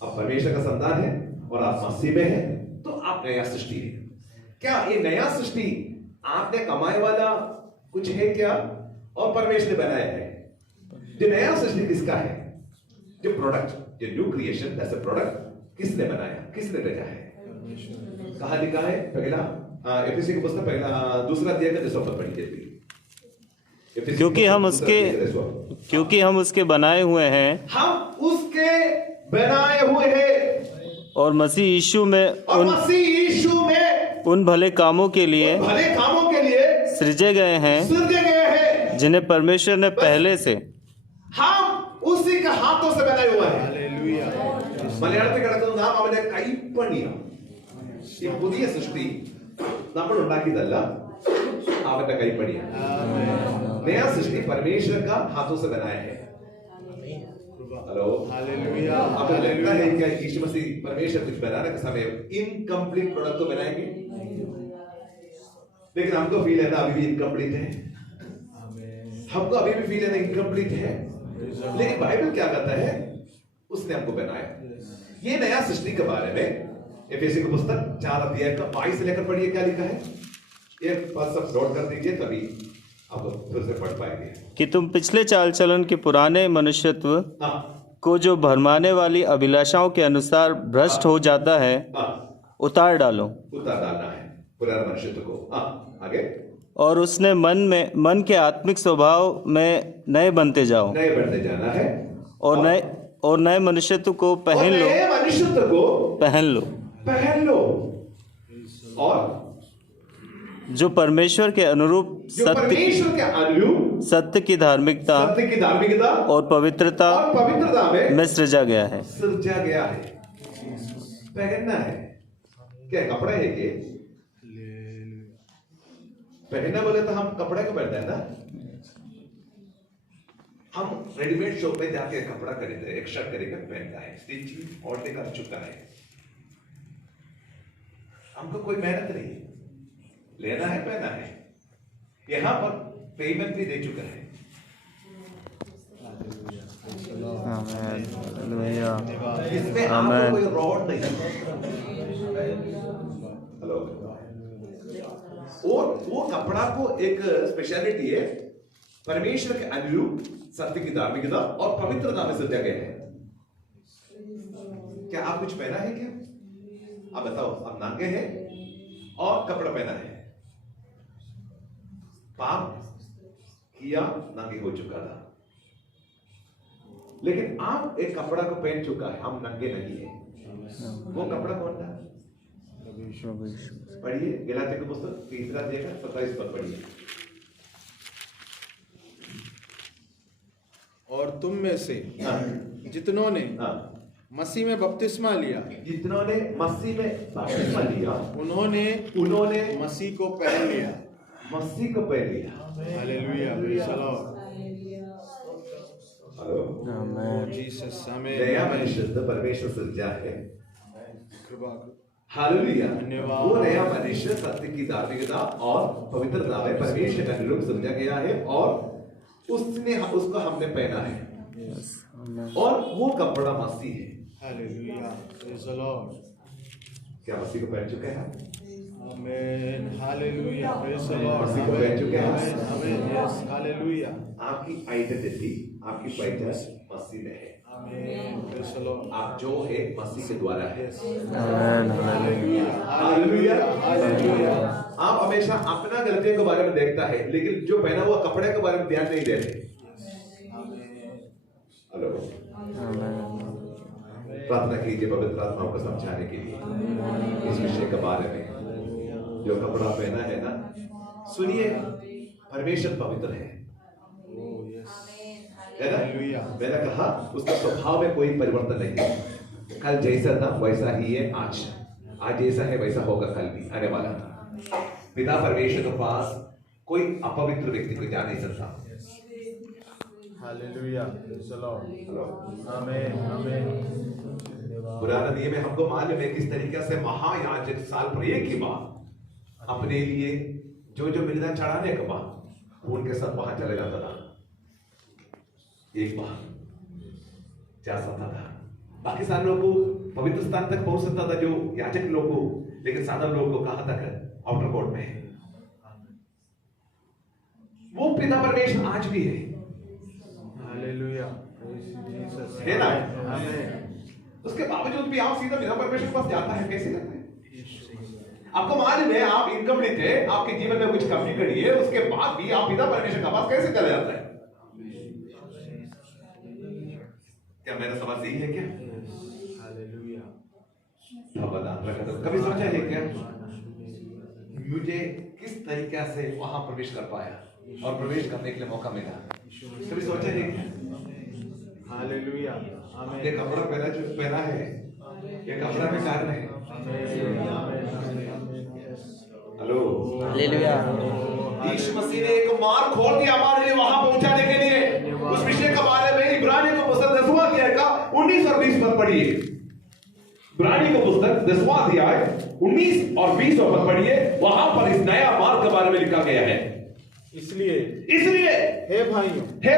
आप परमेश्वर का संतान है और आप मसीह में हैं तो आप नया सृष्टि है। क्या ये नया सृष्टि आपने कमाए वाला कुछ है क्या? और परमेश्वर ने बनाया है। जो नया सृष्टि किसका है? जो प्रोडक्ट, जो new creation, that's a product किसने बनाया? किसने भेजा है? कहां लिखा है? पहला एफएसी की पुस्तक पहला दूसरा अध्याय का 10वां पद पढ़िए। क्योंकि हम उसके बनाए हुए हैं। हम उसके बनाए हुए हैं और मसीह यीशु में उन भले कामों के लिए सृजे गए हैं जिन्हें परमेश्वर ने पहले से। हम उसी के हाथों से बनाए हुए हैं। മലയാളത്തിൽ കിടക്കുന്ന നാം അവന്റെ കൈപ്പണിയാണ്. ഈ പുതിയ സൃഷ്ടി നമ്മൾ ഉണ്ടാക്കിയതല്ല, അവന്റെ കൈപ്പണിയാണ്. नया सृष्टि परमेश्वर का हाथों से बनाया है। हेलो, आपको लगता है क्या यीशु मसीह परमेश्वर कुछ बनाने के समय इनकम्प्लीट प्रोडक्ट को बनाएंगे? लेकिन हमको फील है ना अभी भी इनकम्प्लीट है। हमको अभी भी फील है ना इनकम्प्लीट है। लेकिन बाइबल क्या कहता है? उसने हमको बनाया। ये नया सृष्टि के बारे में एफएसी की पुस्तक 4 अध्याय का 22 से लेकर पढ़िए क्या लिखा है। ये बस सब नोट कर दीजिए, तभी आप फिर से पढ़ पाएंगे कि तुम पिछले चाल चलन के पुराने मनुष्यत्व को जो भरमाने वाली अभिलाषाओं के अनुसार भ्रष्ट हो जाता है उतार डालो। उतार डालना है पुराने मनुष्यत्व को। आगे। और उसने मन के आत्मिक स्वभाव में नए बनते जाओ। नए बनते जाना है। और नए मनुष्यत्व को पहन लो। मनुष्यत्व को पहन लो। और जो परमेश्वर के अनुरूप सत्य की धार्मिकता और पवित्रता में सृजा गया है। पहनना है क्या? कपड़ा है ये? पहनना बोले तो हम कपड़े को पहनते हैं ना। हम रेडीमेड शॉप में जाके कपड़ा खरीदते हैं, एक शर्ट खरीदकर पहनता है, स्टिचिंग और कर चुका है। हमको कोई मेहनत नहीं, लेना है पहना है। यहां पर पेमेंट भी दे चुका है। इसमें आपको कोई रॉड नहीं। हेलो। और वो कपड़ा को एक स्पेशलिटी है, परमेश्वर के अनुरूप सत्य की धार्मिकता और पवित्रता में सृजा गया है। क्या आप कुछ पहना है क्या? आप बताओ। आप नांगे हैं और कपड़ा पहना है। पाप किया, नांगे हो चुका था। लेकिन आप एक कपड़ा को पहन चुका है, हम नंगे नहीं है। वो कपड़ा कौन था? पढ़िए गलातियों की पुस्तक 3 अध्याय का 27 पद पढ़िए। और तुम में से जितनों ने मसीह में बपतिस्मा लिया, जितनों ने मसीह में बपतिस्मा लिया, उन्होंने मसीह को पहन लिया। मसीह को पहन लिया। Hallelujah, praise the Lord. Hello, amen, Jesus, amen. नया मनुष्य परमेश्वर सृजा है। कृपा, हालेलुया। धन्यवाद। वो नया मनुष्य सत्य की धार्मिकता और पवित्रता में परमेश्वर का अनुरूप सृजा गया है और उसको हमने पहना है और वो कपड़ा मसीह है। Hallelujah, praise the Lord. क्या मसीह को पहन चुके हैं? आमेन, हालेलुया, प्रेज़ द लॉर्ड। मसीह को पहन चुके हैं? आमेन, यस, हालेलुया। आपकी आइडेंटिटी, आपकी पहचान मसीह में है। आमेन, प्रेज़ द लॉर्ड। आप जो है मसीह के द्वारा है। Hallelujah, hallelujah, hallelujah. आप हमेशा अपना गलतियों के बारे में देखता है, लेकिन जो पहना हुआ कपड़े के बारे में ध्यान नहीं देते। हेलो, प्रार्थना कीजिए पवित्र आत्मा को समझाने के लिए इस विषय के बारे में। जो कपड़ा पहना है ना, सुनिए, परमेश्वर पवित्र है ना? मैंने कहा उसका स्वभाव में कोई परिवर्तन नहीं है। कल जैसा था वैसा ही है आज जैसा है वैसा होगा कल भी आने वाला था। पिता परमेश्वर के पास कोई अपवित्र व्यक्ति को जा नहीं सकता। Hallelujah, praise the Lord. Hello, amen, amen. पुराने नियम में हमको मालूम है किस तरीके से महायाजक साल पर एक ही बार अपने लिए जो बलिदान चढ़ाने के बाद उनके साथ वहां चले जाता था। एक बार जा सकता था, बाकी सारे लोग को पवित्र स्थान तक पहुंच सकता था, जो याजक लोग को, लेकिन साधारण लोग को कहां तक? आउटर कोर्ट में। वो पिता परमेश्वर आज भी है। हालेलुया, है ना? आमेन। उसके बावजूद भी आप सीधा पिता परमेश्वर के पास जाता है, कैसे जाता है? आपको मालूम है आप इनकम्प्लीट है, आपके जीवन में कुछ कमी कड़ी है, उसके बाद भी आप पिता परमेश्वर के पास कैसे चले जाता है? क्या मेरा समझ सही है क्या? हालेलुया। कभी सोचा है क्या मुझे किस तरीके से वहां प्रवेश कर पाया और प्रवेश करने के लिए मौका मिला? कभी सोचा है क्या? हालेलुया, आमेन। ये कपड़ा पहना है, ये कपड़ा में कारण है। Hello, hallelujah. यीशु मसीह ने एक मार्ग खोल दिया हमारे लिए वहां पहुंचाने के लिए। उस विषय के बारे में इब्रानियों को पुस्तक 10वां अध्याय का 19 और 20 पद पढ़िए। इब्रानियों को पुस्तक 10वां अध्याय 19 और 20 पद पढ़िए। वहां पर इस नया मार्ग के बारे में लिखा गया है। इसलिए हे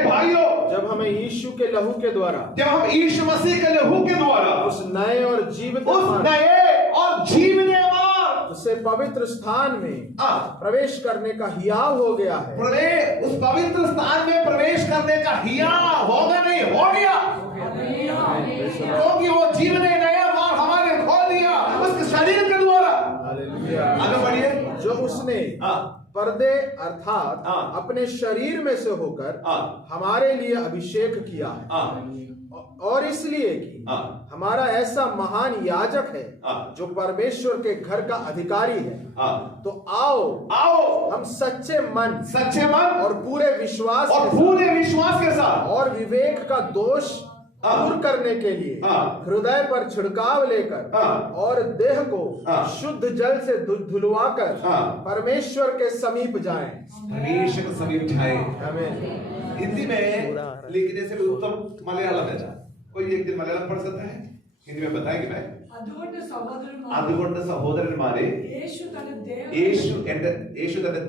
भाइयों, जब हमें यीशु के लहू के द्वारा, जब हम यीशु मसीह के लहू के द्वारा उस नए और जीवित से पवित्र स्थान में प्रवेश करने का हियाव हो गया है। उस पवित्र स्थान में प्रवेश करने का हियाव होगा नहीं, हो गया, क्योंकि वो जीवन नया मार्ग हमारे खोल दिया उसके शरीर के द्वारा। आगे बढ़िए। जो उसने पर्दे अर्थात अपने शरीर में से होकर हमारे लिए अभिषेक किया है, और इसलिए कि हमारा ऐसा महान याजक है जो परमेश्वर के घर का अधिकारी है, तो आओ हम सच्चे मन और पूरे विश्वास के साथ और विवेक का दोष दूर करने के लिए हृदय पर छिड़काव लेकर और देह को शुद्ध जल से धुलवाकर परमेश्वर के समीप जाएं। परमेश्वर के समीप जाएं। आमीन। हिंदी में लिखने से भी उत्तम मलयालम है। कोई एक दिन मलयालम पढ़ सकता है? हिंदी में बताएंगे मैं। അതുകൊണ്ട് സഹോദരന്മാരെ യേശു തന്റെ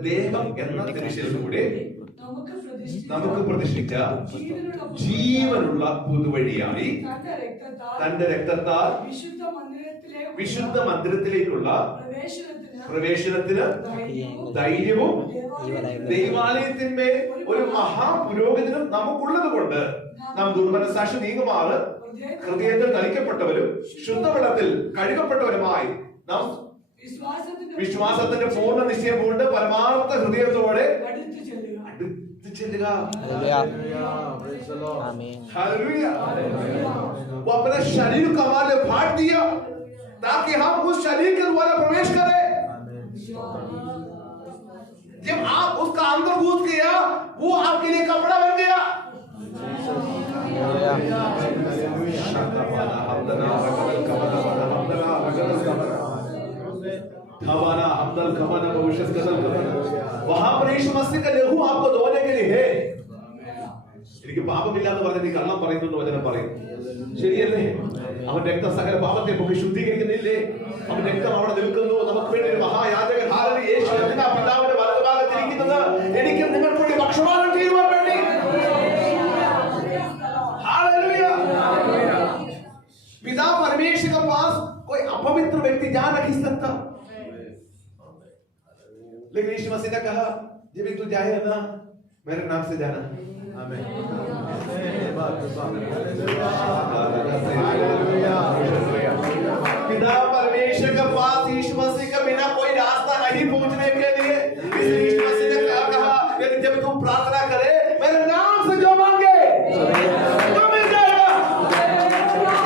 ദേഹം എന്ന തിരുശീലത്തിലൂടെ നമുക്ക് പ്രതിഷ്ഠിച്ച ജീവനുള്ള പുതുവഴിയായി തന്റെ രക്തത്താൽ വിശുദ്ധ മന്ദിരത്തിലേക്കുള്ള പ്രവേശനത്തിന് ധൈര്യവും ദൈവാലയത്തിന്മേൽ ഒരു മഹാപുരോഹിതനും നമുക്കുള്ളത് കൊണ്ട് നാം ദുർമനസാക്ഷി നീങ്ങുമാറ് ഹൃദയത്തിൽ തളിക്കപ്പെട്ടവരും ശുദ്ധവെള്ളത്തിൽ കഴുകപ്പെട്ടവരുമായി നാം വിശ്വാസത്തിന്റെ പൂർണ്ണ നിശ്ചയം കൊണ്ട് പരമാർത്ഥ ഹൃദയത്തോടെ അടുത്ത് चलेगा। हालेलुया आमीन हालेलुया। वो अपने शरीर को हमारे फाड़ दिया ताकि हम उस शरीर के द्वारा प्रवेश करें। जब आप उसका अंदर घुस गया वो आपके लिए कपड़ा बन गया। वहां पर यीशु मसीह का लहू आपको धोने के लिए है। എനിക്ക് പാപമില്ലാന്ന് പറഞ്ഞ് നീ കള്ളം പറയുന്നു എന്ന് വചനം പറയും. ശരിയല്ലേ? അവന്റെ രക്തം സകല പാപത്തെ പൊക്കി ശുദ്ധീകരിക്കുന്നില്ലേ? അവന്റെ രക്തം അവിടെ നിൽക്കുന്നു. നമുക്ക് വേണ്ടി ഒരു മഹായാജകൻ ഹാലലൂയ യേശു എന്തിനാ പിതാവിന്റെ വലതുഭാഗത്തിരിക്കുന്നത്? എനിക്കും നിങ്ങൾക്ക് വേണ്ടി പക്ഷപാതം ചെയ്യുവാൻ വേണ്ടി. हालेलुया। पिता परमेश्वर के पास कोई अपवित्र व्यक्ति जा नहीं सकता, लेकिन यीशु मसीह ने कहा जब तू जाए ना मेरे नाम से जाना। आमीन। पिता परमेश्वर के पास यीशु मसीह के बिना कोई रास्ता नहीं पहुंचने के लिए। इसलिए यीशु मसीह ने क्या कहा? यदि जब तू प्रार्थना करे मेरे नाम से जो मांगे तो मिल जाएगा।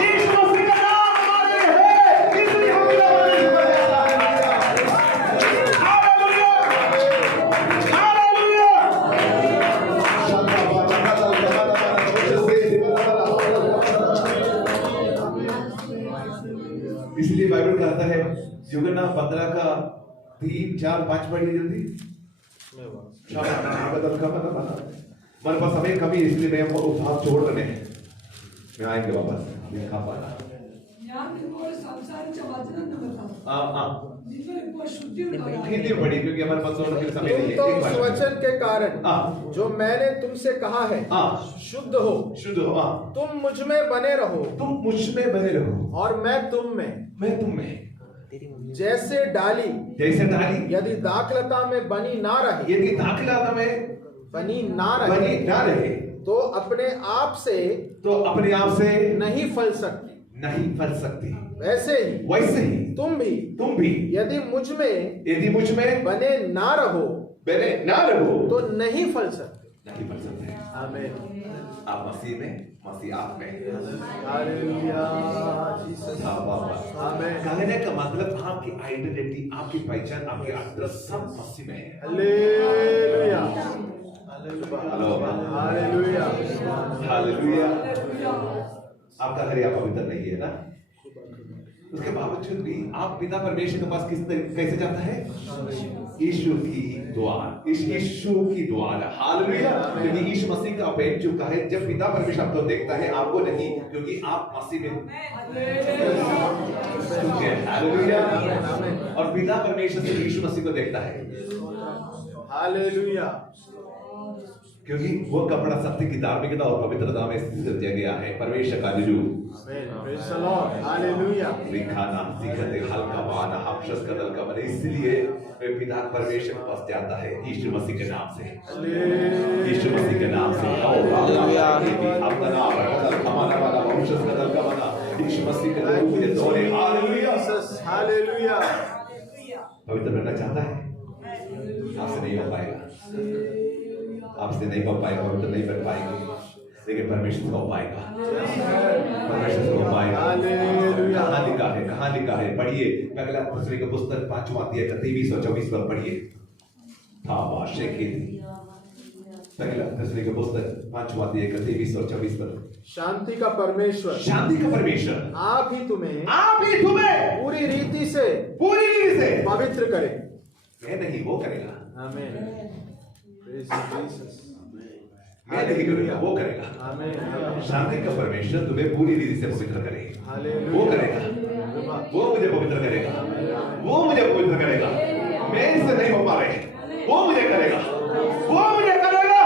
यीशु मसीह का नाम हमारे है, इसलिए हम बिना मांगे मिल जाता है। Hallelujah hallelujah. इसलिए बाइबल कहता है यूहन्ना 15 का 3 4 5 पढ़िए जल्दी। हमारे पास समय कमी इसलिए मैं वो भाव छोड़ रहे हैं। मैं आएंगे वापस लिखा पाना हिंदी में पढ़ी क्योंकि हमारे पास समय नहीं है। तो उस वचन के कारण जो मैंने तुमसे कहा है शुद्ध हो तुम मुझ में बने रहो और मैं तुम में जैसे डाली यदि दाखलता में बनी ना रहे तो अपने आप से नहीं फल सकती। वैसे ही तुम भी यदि मुझ में बने ना रहो तो नहीं फल सकते। आमीन। आप मसीह में, मसीह आप में। हालेलुया जीसस आमीन। कहने का मतलब आपकी आइडेंटिटी, आपकी पहचान, आपकी एड्रेस सब मसीह में है। Hallelujah hallelujah hallelujah. आपका घर या पवित्र नहीं है ना, उसके बावजूद भी आप पिता परमेश्वर के पास कैसे जाता है? यीशु की द्वार। हालेलुया। क्योंकि यीशु मसीह का भेज चुका है। जब पिता परमेश्वर आपको देखता है, आपको नहीं, क्योंकि आप मसीह में। हालेलुया। और पिता परमेश्वर से यीशु मसीह को देखता है। हालेलुया। क्योंकि वो कपड़ा सत्य की धार्मिकता और पवित्रता में स्थित किया गया है। परमेश्वर का निरूप। हालेलुया। लिखाना सीखते हल्का वाना हफ्शस कदल का बने। इसलिए वे पिता परमेश्वर के पास जाता है यीशु मसीह के नाम से। यीशु मसीह के नाम से। हालेलुया। अपना नाम हमारा वाला हफ्शस कदल का बना यीशु मसीह के नाम में दोरे। Hallelujah hallelujah. पवित्र बनना चाहता है? आपसे नहीं हो पाएगा, आपसे नहीं हो पाएगा, पवित्र नहीं बन पाएंगे, लेकिन परमेश्वर हो पाएगा। परमेश्वर हो पाएगा। कहाँ लिखा है? पढ़िए पहला तीसरे का पुस्तक 5वां अध्याय 23 और 24 पर पढ़िए। पहला तीसरे का पुस्तक 5वां अध्याय 23 और 24 पर। शांति का परमेश्वर आप ही तुम्हें पूरी रीति से पवित्र करे। मैं नहीं, वो करेगा। आमीन। मैं नहीं करूंगा, वो करेगा। शांति का परमेश्वर तुम्हें पूरी रीति से पवित्र करेगा। वो करेगा, वो मुझे पवित्र करेगा, वो मुझे पवित्र करेगा। मैं इससे नहीं हो पा रहे, वो मुझे करेगा, वो मुझे करेगा।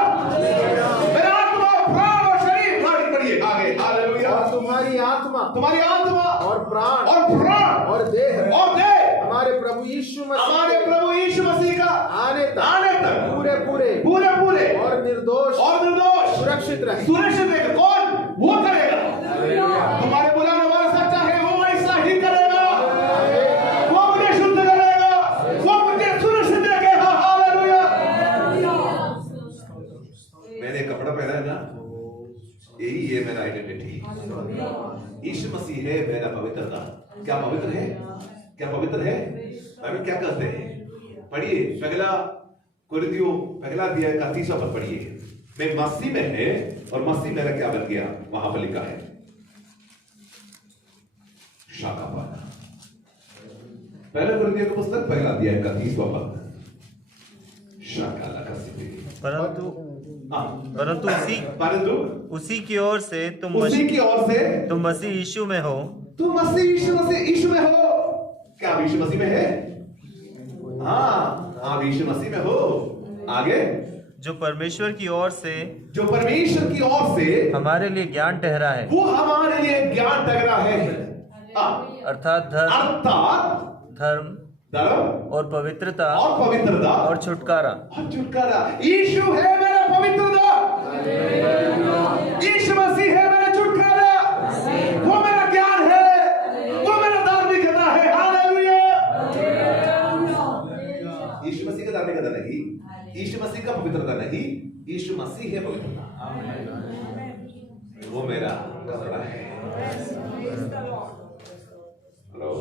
मेरा आत्मा, प्राण और शरीर पढ़िए आगे। हालेलुया। और तुम्हारी आत्मा और प्राण और देह हमारे प्रभु यीशु मसीह का आने तक पूरे और निर्दोष सुरक्षित रहे। कौन? वो करेगा। तुम्हारे बुलाने वाला सच्चा है, वो ऐसा ही करेगा। वो मुझे शुद्ध करेगा, वो मुझे सुरक्षित रखेगा। हालेलुया। पवित्र है? क्या पवित्र है? बाइबल क्या कहते हैं? पढ़िए पहला कुरिन्थियों पहला अध्याय का 30वां पद पढ़िए। मैं मसीह में है और मसीह मेरा क्या बन गया, वहां पर लिखा है शाखा पाना। पहला कुरिन्थियों की पुस्तक पहला अध्याय का 30वां पद, शाखा लगा सिद्धि। परंतु उसी की ओर से तुम मसीह यीशु में हो। तुम मसीह यीशु में हो। क्या आप यीशु मसीह में है? हाँ, आप यीशु मसीह में हो। आगे, जो परमेश्वर की ओर से हमारे लिए ज्ञान ठहरा है, वो हमारे लिए ज्ञान ठहरा है। अर्थात धर्म और पवित्रता और छुटकारा। यीशु है मेरा पवित्रता, यीशु मसीह है मेरा छुटकारा, वो मेरा ज्ञान है, वो मेरा धार्मिकता है। हालेलुया। यीशु मसीह का धार्मिकता नहीं, यीशु मसीह का पवित्रता नहीं, यीशु मसीह है पवित्रता, वो मेरा कपड़ा है। हेलो,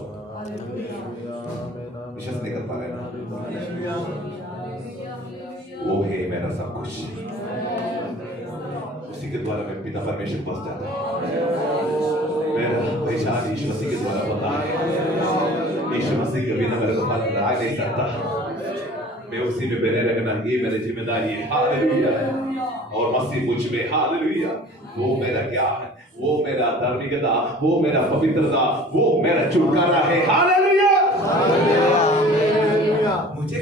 विश्वास नहीं कर पा रहे ना? वो है मेरा सब कुछ, उसी के द्वारा मैं पिता परमेश्वर के पास जाता हूँ। मेरा पहचान यीशु मसीह के द्वारा होता है। यीशु मसीह के बिना मेरे को पास आ नहीं सकता। मैं उसी में बने रहना, ये मेरी जिम्मेदारी है। हालेलुया। और मसीह मुझ में, हालेलुया। वो मेरा ज्ञान, वो मेरा धार्मिकता, वो मेरा पवित्रता, वो मेरा छुटकारा है। हालेलुया। मुझे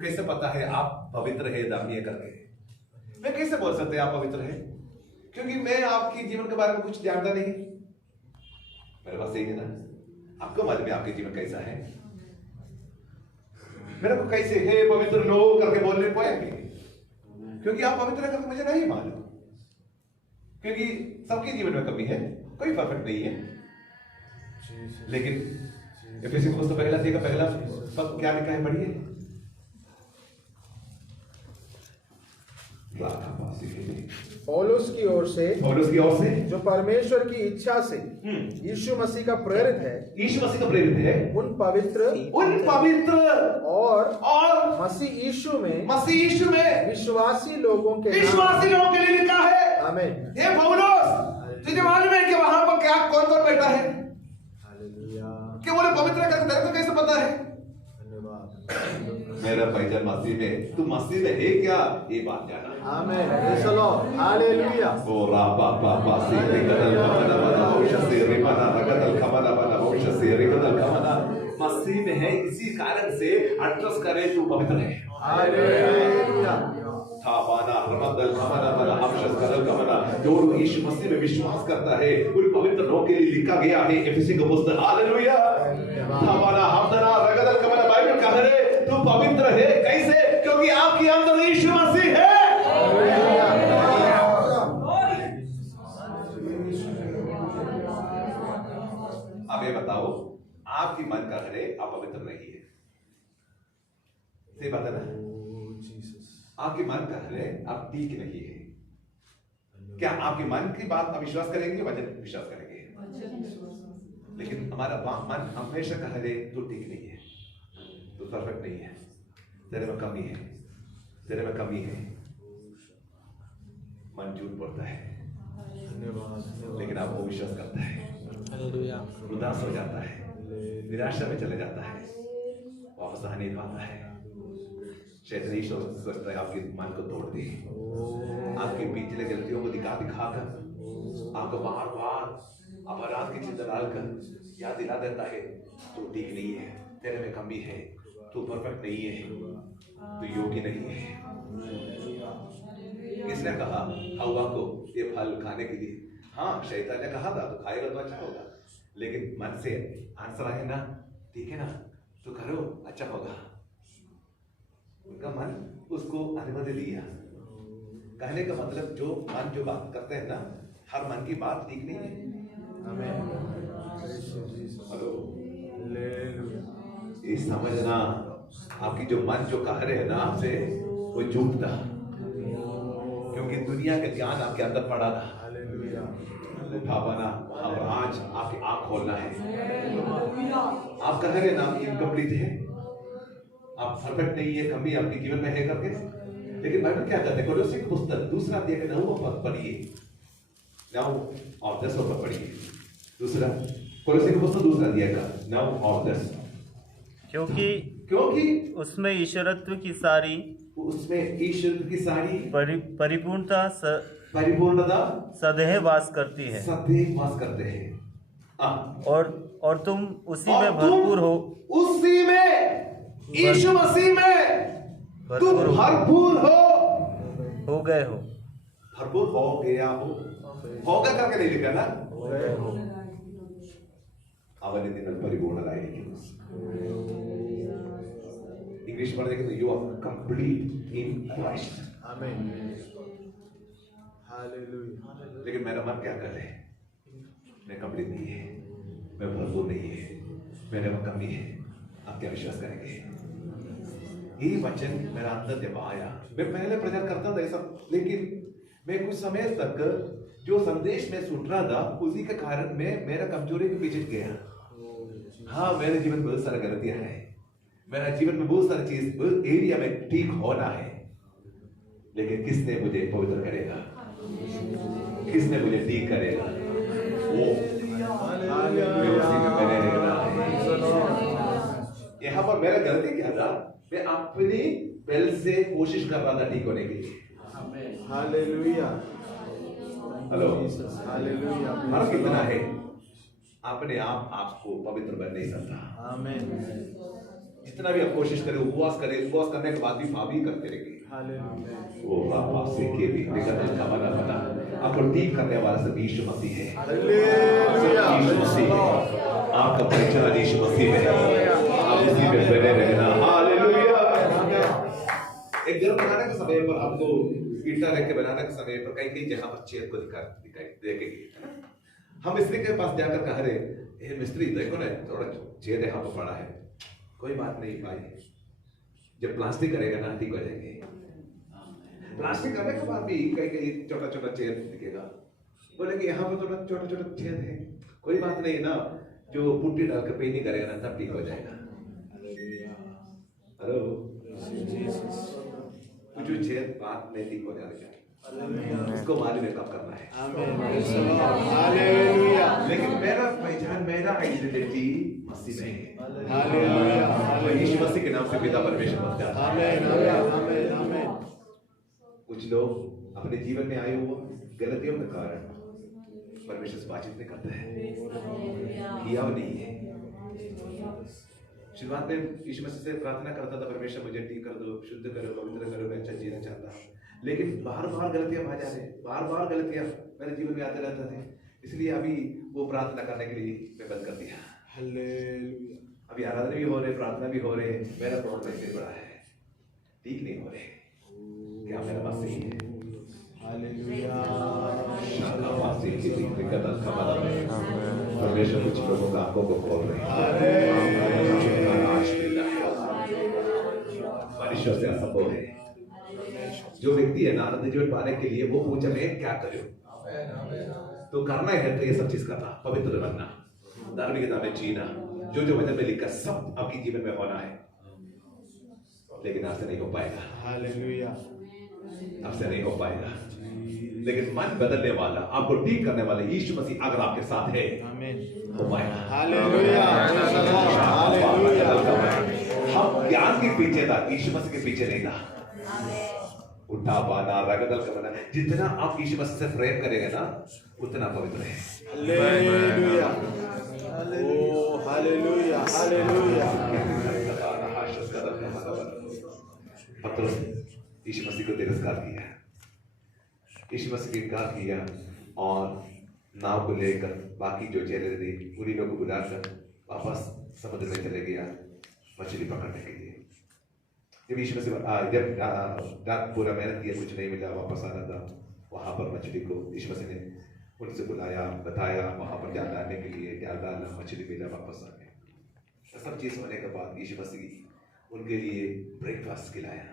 कैसे पता है आप पवित्र है धार्मिक करके? मैं कैसे बोल सकते हैं आप पवित्र है? क्योंकि मैं आपके जीवन के बारे में कुछ जानता नहीं। मेरे पास यही है ना, आपको मालूम है आपके जीवन कैसा है? मेरे को कैसे है पवित्र लोग करके बोलने पाएंगे, क्योंकि आप पवित्र है करके मुझे नहीं मालूम। क्योंकि सबके जीवन में कमी है, कोई परफेक्ट नहीं है। लेकिन एफएसी की पुस्तक पहला अध्याय का पहला पद क्या लिखा है, पढ़िए। पौलुस की ओर से जो परमेश्वर की इच्छा से यीशु मसीह का प्रेरित है, उन पवित्र और मसीह यीशु में विश्वासी लोगों के लिए लिखा है। आमीन। ये पौलुस, तुझे मालूम है कि वहां पर क्या कौन बैठा है? कि बोले पवित्र का तेरे को कैसे पता है? मेरा पहचान मसीह में, तू मसीह में है क्या, ये बात जाना। आमीन। Praise the Lord. हालेलुया। ओ राबा पापा से रिकदल कमना बना भविष्य से रिपना रगदल कमना बना भविष्य से रिकदल कमना। मसीह में है, इसी कारण से अट्रस करे तू पवित्र है। हालेलुया। थापाना रगदल कमना बना भविष्य करल कमना। जो लोग यीशु मसीह में विश्वास करता है, उन पवित्र लोगों के लिए लिखा गया है एफएसी की पुस्तक। हालेलुया। थापाना हमदना रगदल कमना, बाइबल कह रहे तू पवित्र है। कैसे? क्योंकि आपके अंदर यीशु मसीह है। अब ये बताओ, आपकी मन का है आप पवित्र नहीं है, सही बात है ना? आपकी मन का है आप ठीक नहीं है। क्या आपके मन की बात आप विश्वास करेंगे, वचन विश्वास करेंगे? लेकिन हमारा मन हमेशा कह रहे तू ठीक नहीं है, तू परफेक्ट नहीं है, तेरे में कमी है, तेरे में कमी है। मन झूठ बोलता है, लेकिन आप वो विश्वास करता है, उदास हो जाता है, निराशा में चले जाता है, वापस आ नहीं पाता है। शैतान ईश्वर सोचता है आपके मन को तोड़ दे, आपकी पिछले गलतियों को दिखा कर आपको बार बार अपराध की चिंता डालकर याद दिला देता है तू ठीक नहीं है, तेरे में कमी है, तू परफेक्ट नहीं है, तू योग्य नहीं है। किसने कहा हव्वा को ये फल खाने के लिए? हाँ, शैतान ने कहा था तो खाएगा तो अच्छा होगा, लेकिन मन से आंसर आए ना, ठीक है ना, तो करो अच्छा होगा। उनका मन उसको अनुमति दिया। कहने का मतलब जो मन जो बात करते हैं ना, हर मन की बात ठीक नहीं है। हेलो, ये समझना, आपकी जो मन जो कह रहे हैं ना आपसे, वो झूठ था, क्योंकि दुनिया का ज्ञान आपके अंदर पड़ा था। उठावाना, अब आज आपकी आंख खोलना है। आप कह रहे हैं ना इनकम्प्लीट है, आप परफेक्ट नहीं है, कमी आपके जीवन में है करके, लेकिन बाइबल क्या कहते हैं? कोलोसी की पुस्तक 2 अध्याय के 9 पद पढ़िए, 9 और 10 पद पढ़िए। दूसरा कोलोसी की पुस्तक 2 अध्याय का 9 और 10। क्योंकि उसमें ईश्वरत्व की सारी परिपूर्णता सदैव वास करती है, सदैव वास करते हैं। और तुम उसी में भरपूर हो, उसी में यीशु मसीह में तुम भरपूर हो गए हो। भरपूर हो गया हो, होगा करके नहीं लिखा ना, ಅವನ ದಿನ ಪರಿಪೂರ್ಣರಾಗಿರಿ। इंग्लिश पढ़ देखें तो you are complete in Christ. Amen, hallelujah. लेकिन मेरा मन क्या कर रहे हैं? मैं कंप्लीट नहीं है, मैं भरपूर नहीं है, मेरे में कमी है। आप क्या विश्वास करेंगे? ये वचन मेरा अंदर जब आया, मैं पहले प्रचार करता था ऐसा, लेकिन मैं कुछ समय तक जो संदेश में सुन रहा था उसी के कारण मैं मेरा कमजोरी के पीछे गया। हाँ, मेरे जीवन में बहुत सारी गलतियां हैं, मेरा जीवन में बहुत सारी चीज एरिया में ठीक होना है, लेकिन किसने मुझे पवित्र करेगा? किसने मुझे ठीक करेगा? वो उसी में मैंने रहना है। यहाँ पर मेरा गलती क्या था? मैं अपनी पहल से कोशिश कर रहा था ठीक होने के लिए। Hallelujah, hello, hallelujah. फर्क कितना है? अपने आप आपको पवित्र बन नहीं सकता। आमीन। जितना भी आप कोशिश करें, उपवास करें, उपवास करने के बाद भी माफी करते रहेंगे। हालेलुया। वो आप से के भी निकलने का बना आपको ठीक करने वाला सब यीशु मसीह है। हालेलुया। यीशु मसीह है, आपका परिचय यीशु मसीह में है, आप उसी में बने रहना। हालेलुया। एक घर बनाने के समय पर आपको ईंटा रख के बनाने के समय पर कहीं कहीं जहां पर छेद को दिखाई देखेगी। हम मिस्त्री के पास जाकर कह रहे, हे मिस्त्री देखो ना, थोड़ा छेद यहाँ पर पड़ा है। कोई बात नहीं भाई, जब प्लास्टिक करेगा ना ठीक हो जाएंगे। प्लास्टिक करने के बाद भी कहीं कहीं छोटा छोटा छेद दिखेगा, बोलेंगे यहाँ पर थोड़ा छोटा छोटा छेद है, कोई बात नहीं ना, जो पुट्टी डाल कर पेंटिंग करेगा ना तब ठीक हो जाएगा। हेलो, कुछ छेद बात में ठीक हो जाएगा, उसको मालूम है कब करना है। हालेलुया। लेकिन मेरा पहचान, मेरा आइडेंटिटी मसीह में है। हालेलुया। यीशु मसीह के नाम से पिता परमेश्वर बन जाता है। आमीन, आमीन। कुछ लोग अपने जीवन में आए हुए गलतियों के कारण परमेश्वर से बातचीत नहीं करते हैं, किया नहीं है। शुरुआत में यीशु मसीह से प्रार्थना करता था, परमेश्वर मुझे ठीक कर दो, शुद्ध करो, पवित्र करो, मैं अच्छा जीना चाहता हूँ। लेकिन बार बार गलतियां आ जा रहे, बार बार गलतियां मेरे जीवन में आते रहते थे, इसलिए अभी वो प्रार्थना करने के लिए मैं बंद कर दिया। हालेलुया। अभी आराधना भी हो रहे, प्रार्थना भी हो रहे, मेरा प्रॉब्लम ऐसे बड़ा है, ठीक नहीं हो रहे। क्या मेरा मसीह है? हालेलुया। परमेश्वर कुछ लोगों का आंखों को खोल रहे हैं, परमेश्वर से असंभव है। जो व्यक्ति है ना आनंद जीवन पाने के लिए, वो पूछे मैं क्या करूं, तो करना है तो ये सब चीज करना, पवित्र बनना, धार्मिकता में जीना, जो वचन में लिखा सब आपके जीवन में होना है। लेकिन आपसे नहीं हो पाएगा। हालेलुया। आपसे नहीं हो पाएगा, लेकिन मन बदलने वाला, आपको ठीक करने वाला यीशु मसीह अगर आपके साथ है, हो पाएगा। हालेलुया। हम ज्ञान के पीछे था, यीशु मसीह के पीछे नहीं था। उठा पाना, रगदल करना, जितना आप यीशु मसीह से प्रेम करेंगे ना उतना पवित्र है। हालेलुया। ओ हालेलुया, हालेलुया। पत्रोस यीशु मसीह को तिरस्कार किया, यीशु मसीह को इनकार किया और नाव को लेकर बाकी जो चेले थे उन्हीं लोगों को बुलाकर वापस समुद्र में चले गया मछली पकड़ने के लिए। जब यीशु मसीह जब रात पूरा मेहनत किया, कुछ नहीं मिला, वापस आना था, वहां पर मछली को यीशु मसीह ने उनसे बुलाया, बताया, वहां पर जाल डालने के लिए जाल डाला, मछली मिला, वापस आ गए। सब चीज होने के बाद यीशु मसीह उनके लिए ब्रेकफास्ट खिलाया,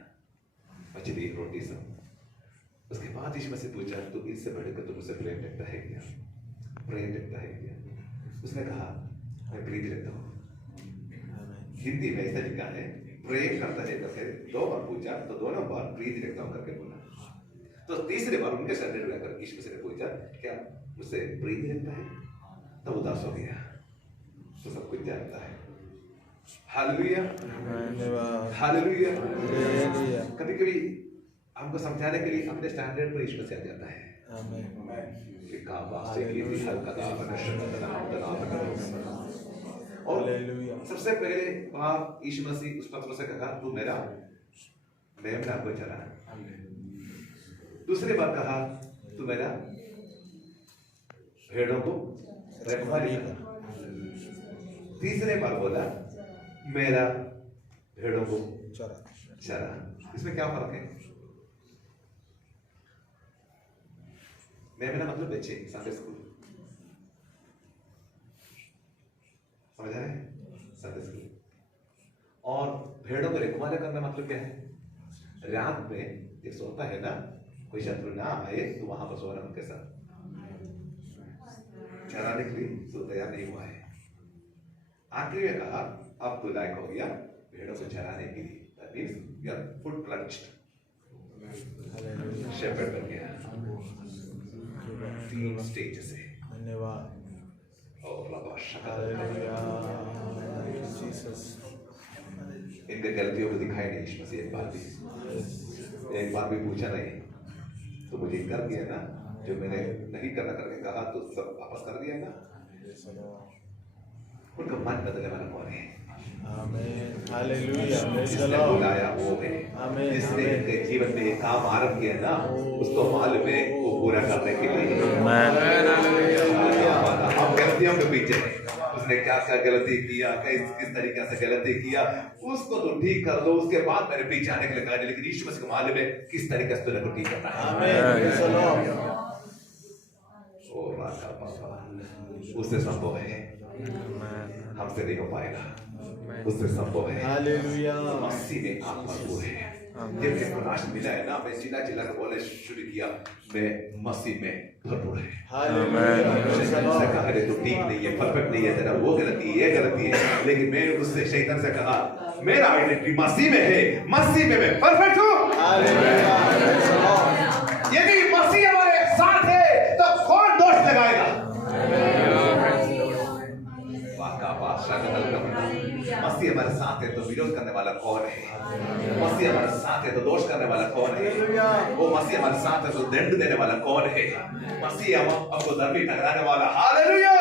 मछली, रोटी सब। उसके बाद यीशु मसीह पूछा, तो इससे बढ़कर तुम मुझसे प्रेम रखता है क्या? प्रेम रखता है क्या? उसने कहा, मैं प्रीति रखता हूँ। हिंदी में ऐसा लिखा है, प्रे करता है करके 2 बार पूछा तो दोनों बार प्रीति रखता हूँ करके बोला। तो तीसरे बार उनके स्टैंडर्ड में आकर यीशु मसीह ने पूछा, क्या मुझसे प्रीति रखता है? तब उदास हो गया। तो सब कुछ जानता है। Hallelujah, hallelujah. कभी कभी हमको समझाने के लिए अपने स्टैंडर्ड पर यीशु मसीह आ जाता है। और सबसे पहले बात यीशु मसीह उस पत्र से कहा, तू मेरा मेमना को चला। दूसरी बार कहा, तू मेरा भेड़ों को रखवाली कर। तीसरे बार बोला, मेरा भेड़ों को चरा। इसमें क्या फर्क है? मेमना मतलब बच्चे, संडे स्कूल, समझ रहे हैं? Sunday school. और भेड़ों को रखवाला करना मतलब क्या है? रात में एक सोता है ना, कोई शत्रु ना आए तो वहां पर सोना उनके साथ। चराने के लिए तो तैयार नहीं हुआ है। आखिरी में कहा, अब तो लायक हो गया भेड़ों को चराने के लिए। That means you are full plunged, shepherd बन गया। 3 स्टेजेस है। धन्यवाद। इनके गलतियों को दिखाई नहीं यीशु मसीह एक बार भी पूछा नहीं, तो मुझे कर दिया ना, जो मैंने नहीं करना करके कहा तो सब वापस कर दिया ना। उनका मन बदलने वाला कौन है? जिसने बुलाया वो है, जिसने इनके जीवन में काम आरंभ किया ना, उसको मालूम है वो पूरा करने के लिए। हम गलतियों के पीछे हैं, उसने क्या क्या गलती किया, किस तरीके से गलती किया, उसको तो ठीक कर दो, उसके बाद मेरे पीछे आने के लिए कहा। लेकिन यीशु मसीह को मालूम है किस तरीके से तुझे ठीक करना है। उससे संभव है, हमसे नहीं हो पाएगा, उससे संभव है। मसीह में आत्मा वो है। जब के प्रकाश मिला है ना, मैं चिल्ला चिल्ला कर बोले शुरू किया, मैं मसीह में भरपूर है। कहा तो ठीक नहीं है, परफेक्ट नहीं है, तेरा वो गलती है, ये गलती है। लेकिन मैं उससे शैतान से कहा, मेरा आइडेंटिटी मसीह में है, मसीह में मैं परफेक्ट हूँ। यदि मसीह हमारे साथ है तो कौन दोष लगाएगा? मसीह हमारे साथ है तो विरोध करने वाला कौन है? मसीह हमारे साथ है तो दोष करने वाला कौन है? वो मसीह हमारे साथ है तो दंड देने वाला कौन है? मसीह हमको धर्मी ठहराने वाला। हालेलुया!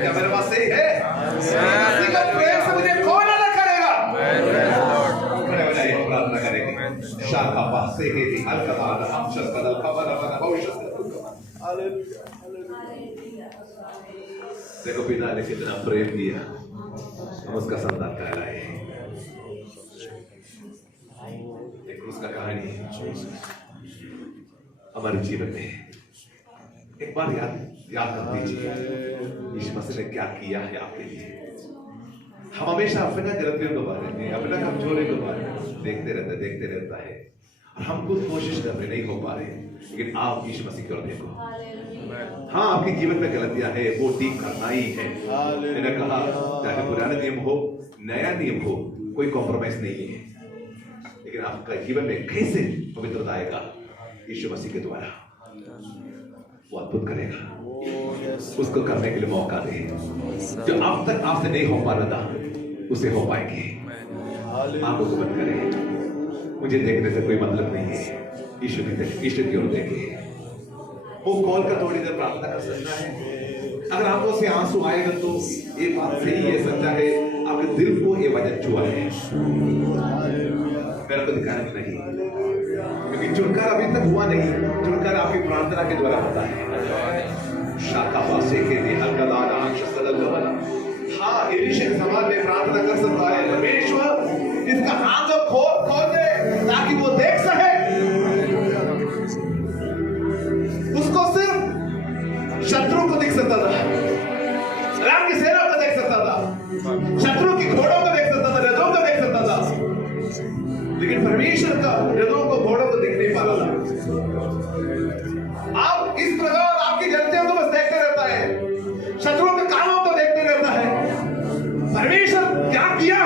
क्या मेरे पास सही है? मसीह का प्रेम से मुझे कौन अलग करेगा? खड़े हो जाइए, प्रार्थना करेंगे। शाखा पास से ही थी अलकमान हम शस्त्र खबर अपना भविष्य। देखो पिता ने कितना प्रेम किया, हम उसका संतान कहलाए। एक उसका कहानी हमारे जीवन में एक बार याद कर दीजिए, यीशु मसीह ने क्या किया है आपके लिए। हम हमेशा अपना गलतियों के बारे में, अपना कमजोरी के बारे में देखते रहता है, और हम खुद कोशिश कर रहे, नहीं हो पा रहे। लेकिन आप यीशु मसीह की ओर देखो। हाँ, आपके जीवन में गलतियां है, वो ठीक करना ही है। मैंने कहा, चाहे पुराना नियम हो, नया नियम हो, कोई कॉम्प्रोमाइज नहीं है। लेकिन आपका जीवन में कैसे पवित्रता आएगा? यीशु मसीह के द्वारा वो अद्भुत करेगा। उसको करने के लिए मौका दे। जो अब तक आपसे नहीं हो पा रहा था, उसे हो पाएंगे। आंखों को बंद करें। मुझे देखने से कोई मतलब नहीं है, यीशु की ओर देखें। वो कॉल कर थोड़ी देर प्रार्थना कर सकता है। अगर आंखों से आंसू आएगा तो ये बात सही है, सच्चा है, आपके दिल को ये वजन छुआ है, मेरे को दिखाने नहीं, क्योंकि छुटकारा अभी तक हुआ नहीं। छुटकारा आपकी प्रार्थना के द्वारा होता है। शाखा पासे के लिए हाँ, एलीशा के समान में प्रार्थना कर सकता है। परमेश्वर इसका आंख खोल दे ताकि वो देख सके। उसको सिर्फ शत्रु को देख सकता था, राम की सेना को देख सकता था, शत्रु की घोड़ों को देख सकता था, रथों को देख सकता था, लेकिन परमेश्वर का रथों को घोड़ों को देख नहीं पा रहा था। आप इस प्रकार आपकी गलतियों को बस देखते रहता है, शत्रुओं के कामों को देखते रहता है। परमेश्वर क्या किया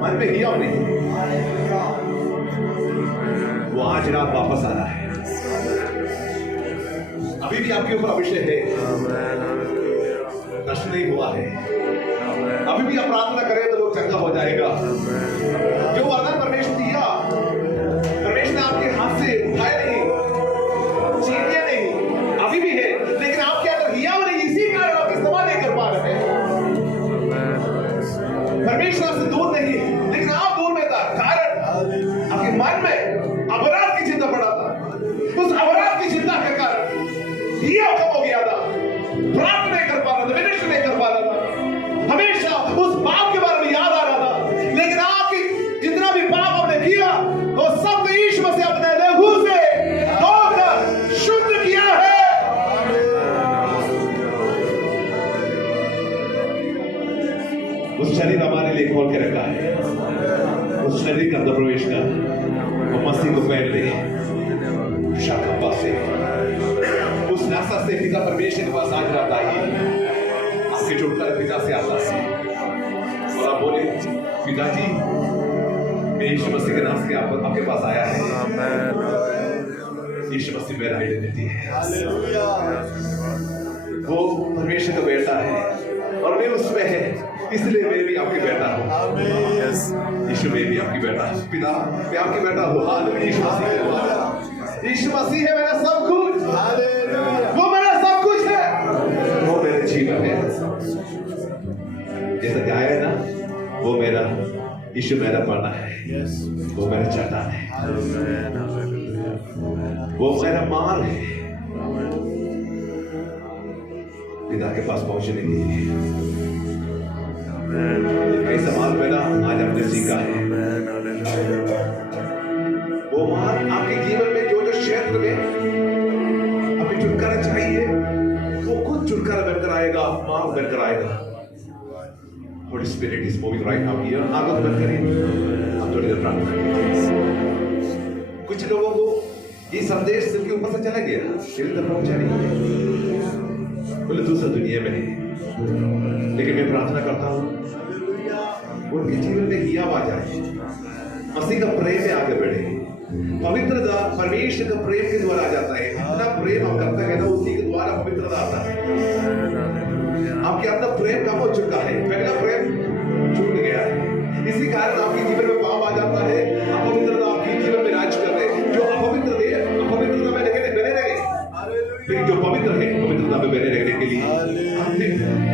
मन में हिया नहीं, वो आज रात वापस आ रहा है। अभी भी आपके ऊपर अभिषेक है, नष्ट नहीं हुआ है। अभी भी आप प्रार्थना करें तो लोग चंगा हो जाएगा। जो वरदान परमेश्वर दिया, परमेश्वर ने आपके हाथ से उठाया नहीं, छीन लिया नहीं, अभी भी है, लेकिन आपके अंदर हिया नहीं, इसी कारण आप इस्तेमाल नहीं कर पा रहे हैं। परमेश्वर आपसे दूर नहीं, लेकिन आप दूर में था, कारण आपके मन में अपराध की चिंता पड़ा था। उस अपराध की चिंता के कारण हिया कम हो गया था, प्रार्थना नहीं कर पा रहा था, विनम्र नहीं कर पा रहा था, हमेशा उस पाप के बारे में याद आ रहा था। लेकिन आपकी जितना भी पाप आपने किया, वो सब यीशु मसीह अपने लहू से धोकर शुद्ध किया है। उस शरीर हमारे लिए खोल के रखा है, उस शरीर का अंदर प्रवेश कर वो मसीह को पहन ले, शाखा से उस नासा से पिता परमेश्वर के पास आज रहता है, आपके छुटकारा पिता से आता है। और आप बोले, पिताजी मैं यीशु मसीह के नाम से आपके पास आया है। यीशु मसीह मेरा आइडेंटिटी है, वो परमेश्वर का बेटा है और मैं उसमें है, इसलिए मैं भी आपकी बेटा हूँ। यीशु मैं भी आपकी बेटा हूँ। पिता मैं आपकी बेटा हूँ। यीशु मसीह है मेरा सब कुछ, वो मेरा सब कुछ है, वो मेरे जीवन है। जैसा क्या है ना, वो मेरा यीशु मेरा पढ़ना है, वो मेरा चट्टान है, वो मेरा माल है पिता के पास पहुंचने के लिए। कई सवाल मेरा आज आपने सीखा है, वो माल आपके जीवन में जो जो क्षेत्र में आपको छुटकारा चाहिए, वो खुद छुटकारा बनकर आएगा, माल बनकर आएगा। Holy Spirit is moving right now here. आगो तो बंद करिए, हम थोड़ी देर प्रार्थना करेंगे। कुछ लोगों को ये संदेश सिर के ऊपर से चला गया, दिल तक पहुंचा नहीं, बोले दूसरा दुनिया में है। लेकिन मैं प्रार्थना करता हूँ उनके जीवन में हिया आ जाए, मसीह का प्रेम में आगे बढ़े, पवित्रता परमेश्वर का प्रेम के द्वारा आ जाता है। इतना प्रेम हम करते हैं ना, उसी के द्वारा पवित्रता आता है। आपके अंदर प्रेम कम हो चुका है, पहला प्रेम छूट गया है, इसी कारण आपके जीवन में पाप आ जाता है, अपवित्रता आपके जीवन में राज कर रहे हैं। जो अपवित्र थे, अपवित्रता में बने रहे, लेकिन जो पवित्र है, पवित्रता में बने रहने के लिए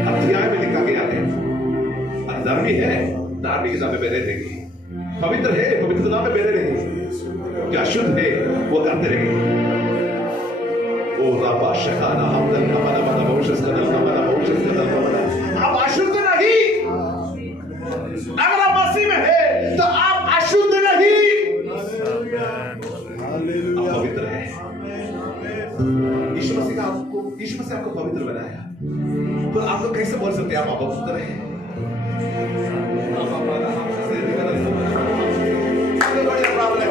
अध्याय में लिखा गया है, धर्मी है धार्मिकता में बने रहेंगे, पवित्र है पवित्रता में बने रहेंगे, जो अशुद्ध है वो करते रहेंगे। ओ राबा शकाना हमदल कमला मना बहुशस कदल कमला बहुशस कदल कमला। आप अशुद्ध नहीं, अगर आप मसीह में है तो आप अशुद्ध नहीं, आप पवित्र है। यीशु मसीह आपको पवित्र बनाया, तो आप लोग कैसे बोल सकते हैं आप अपवित्र हैं? आप हमारा आपसे बड़ा प्रार्थना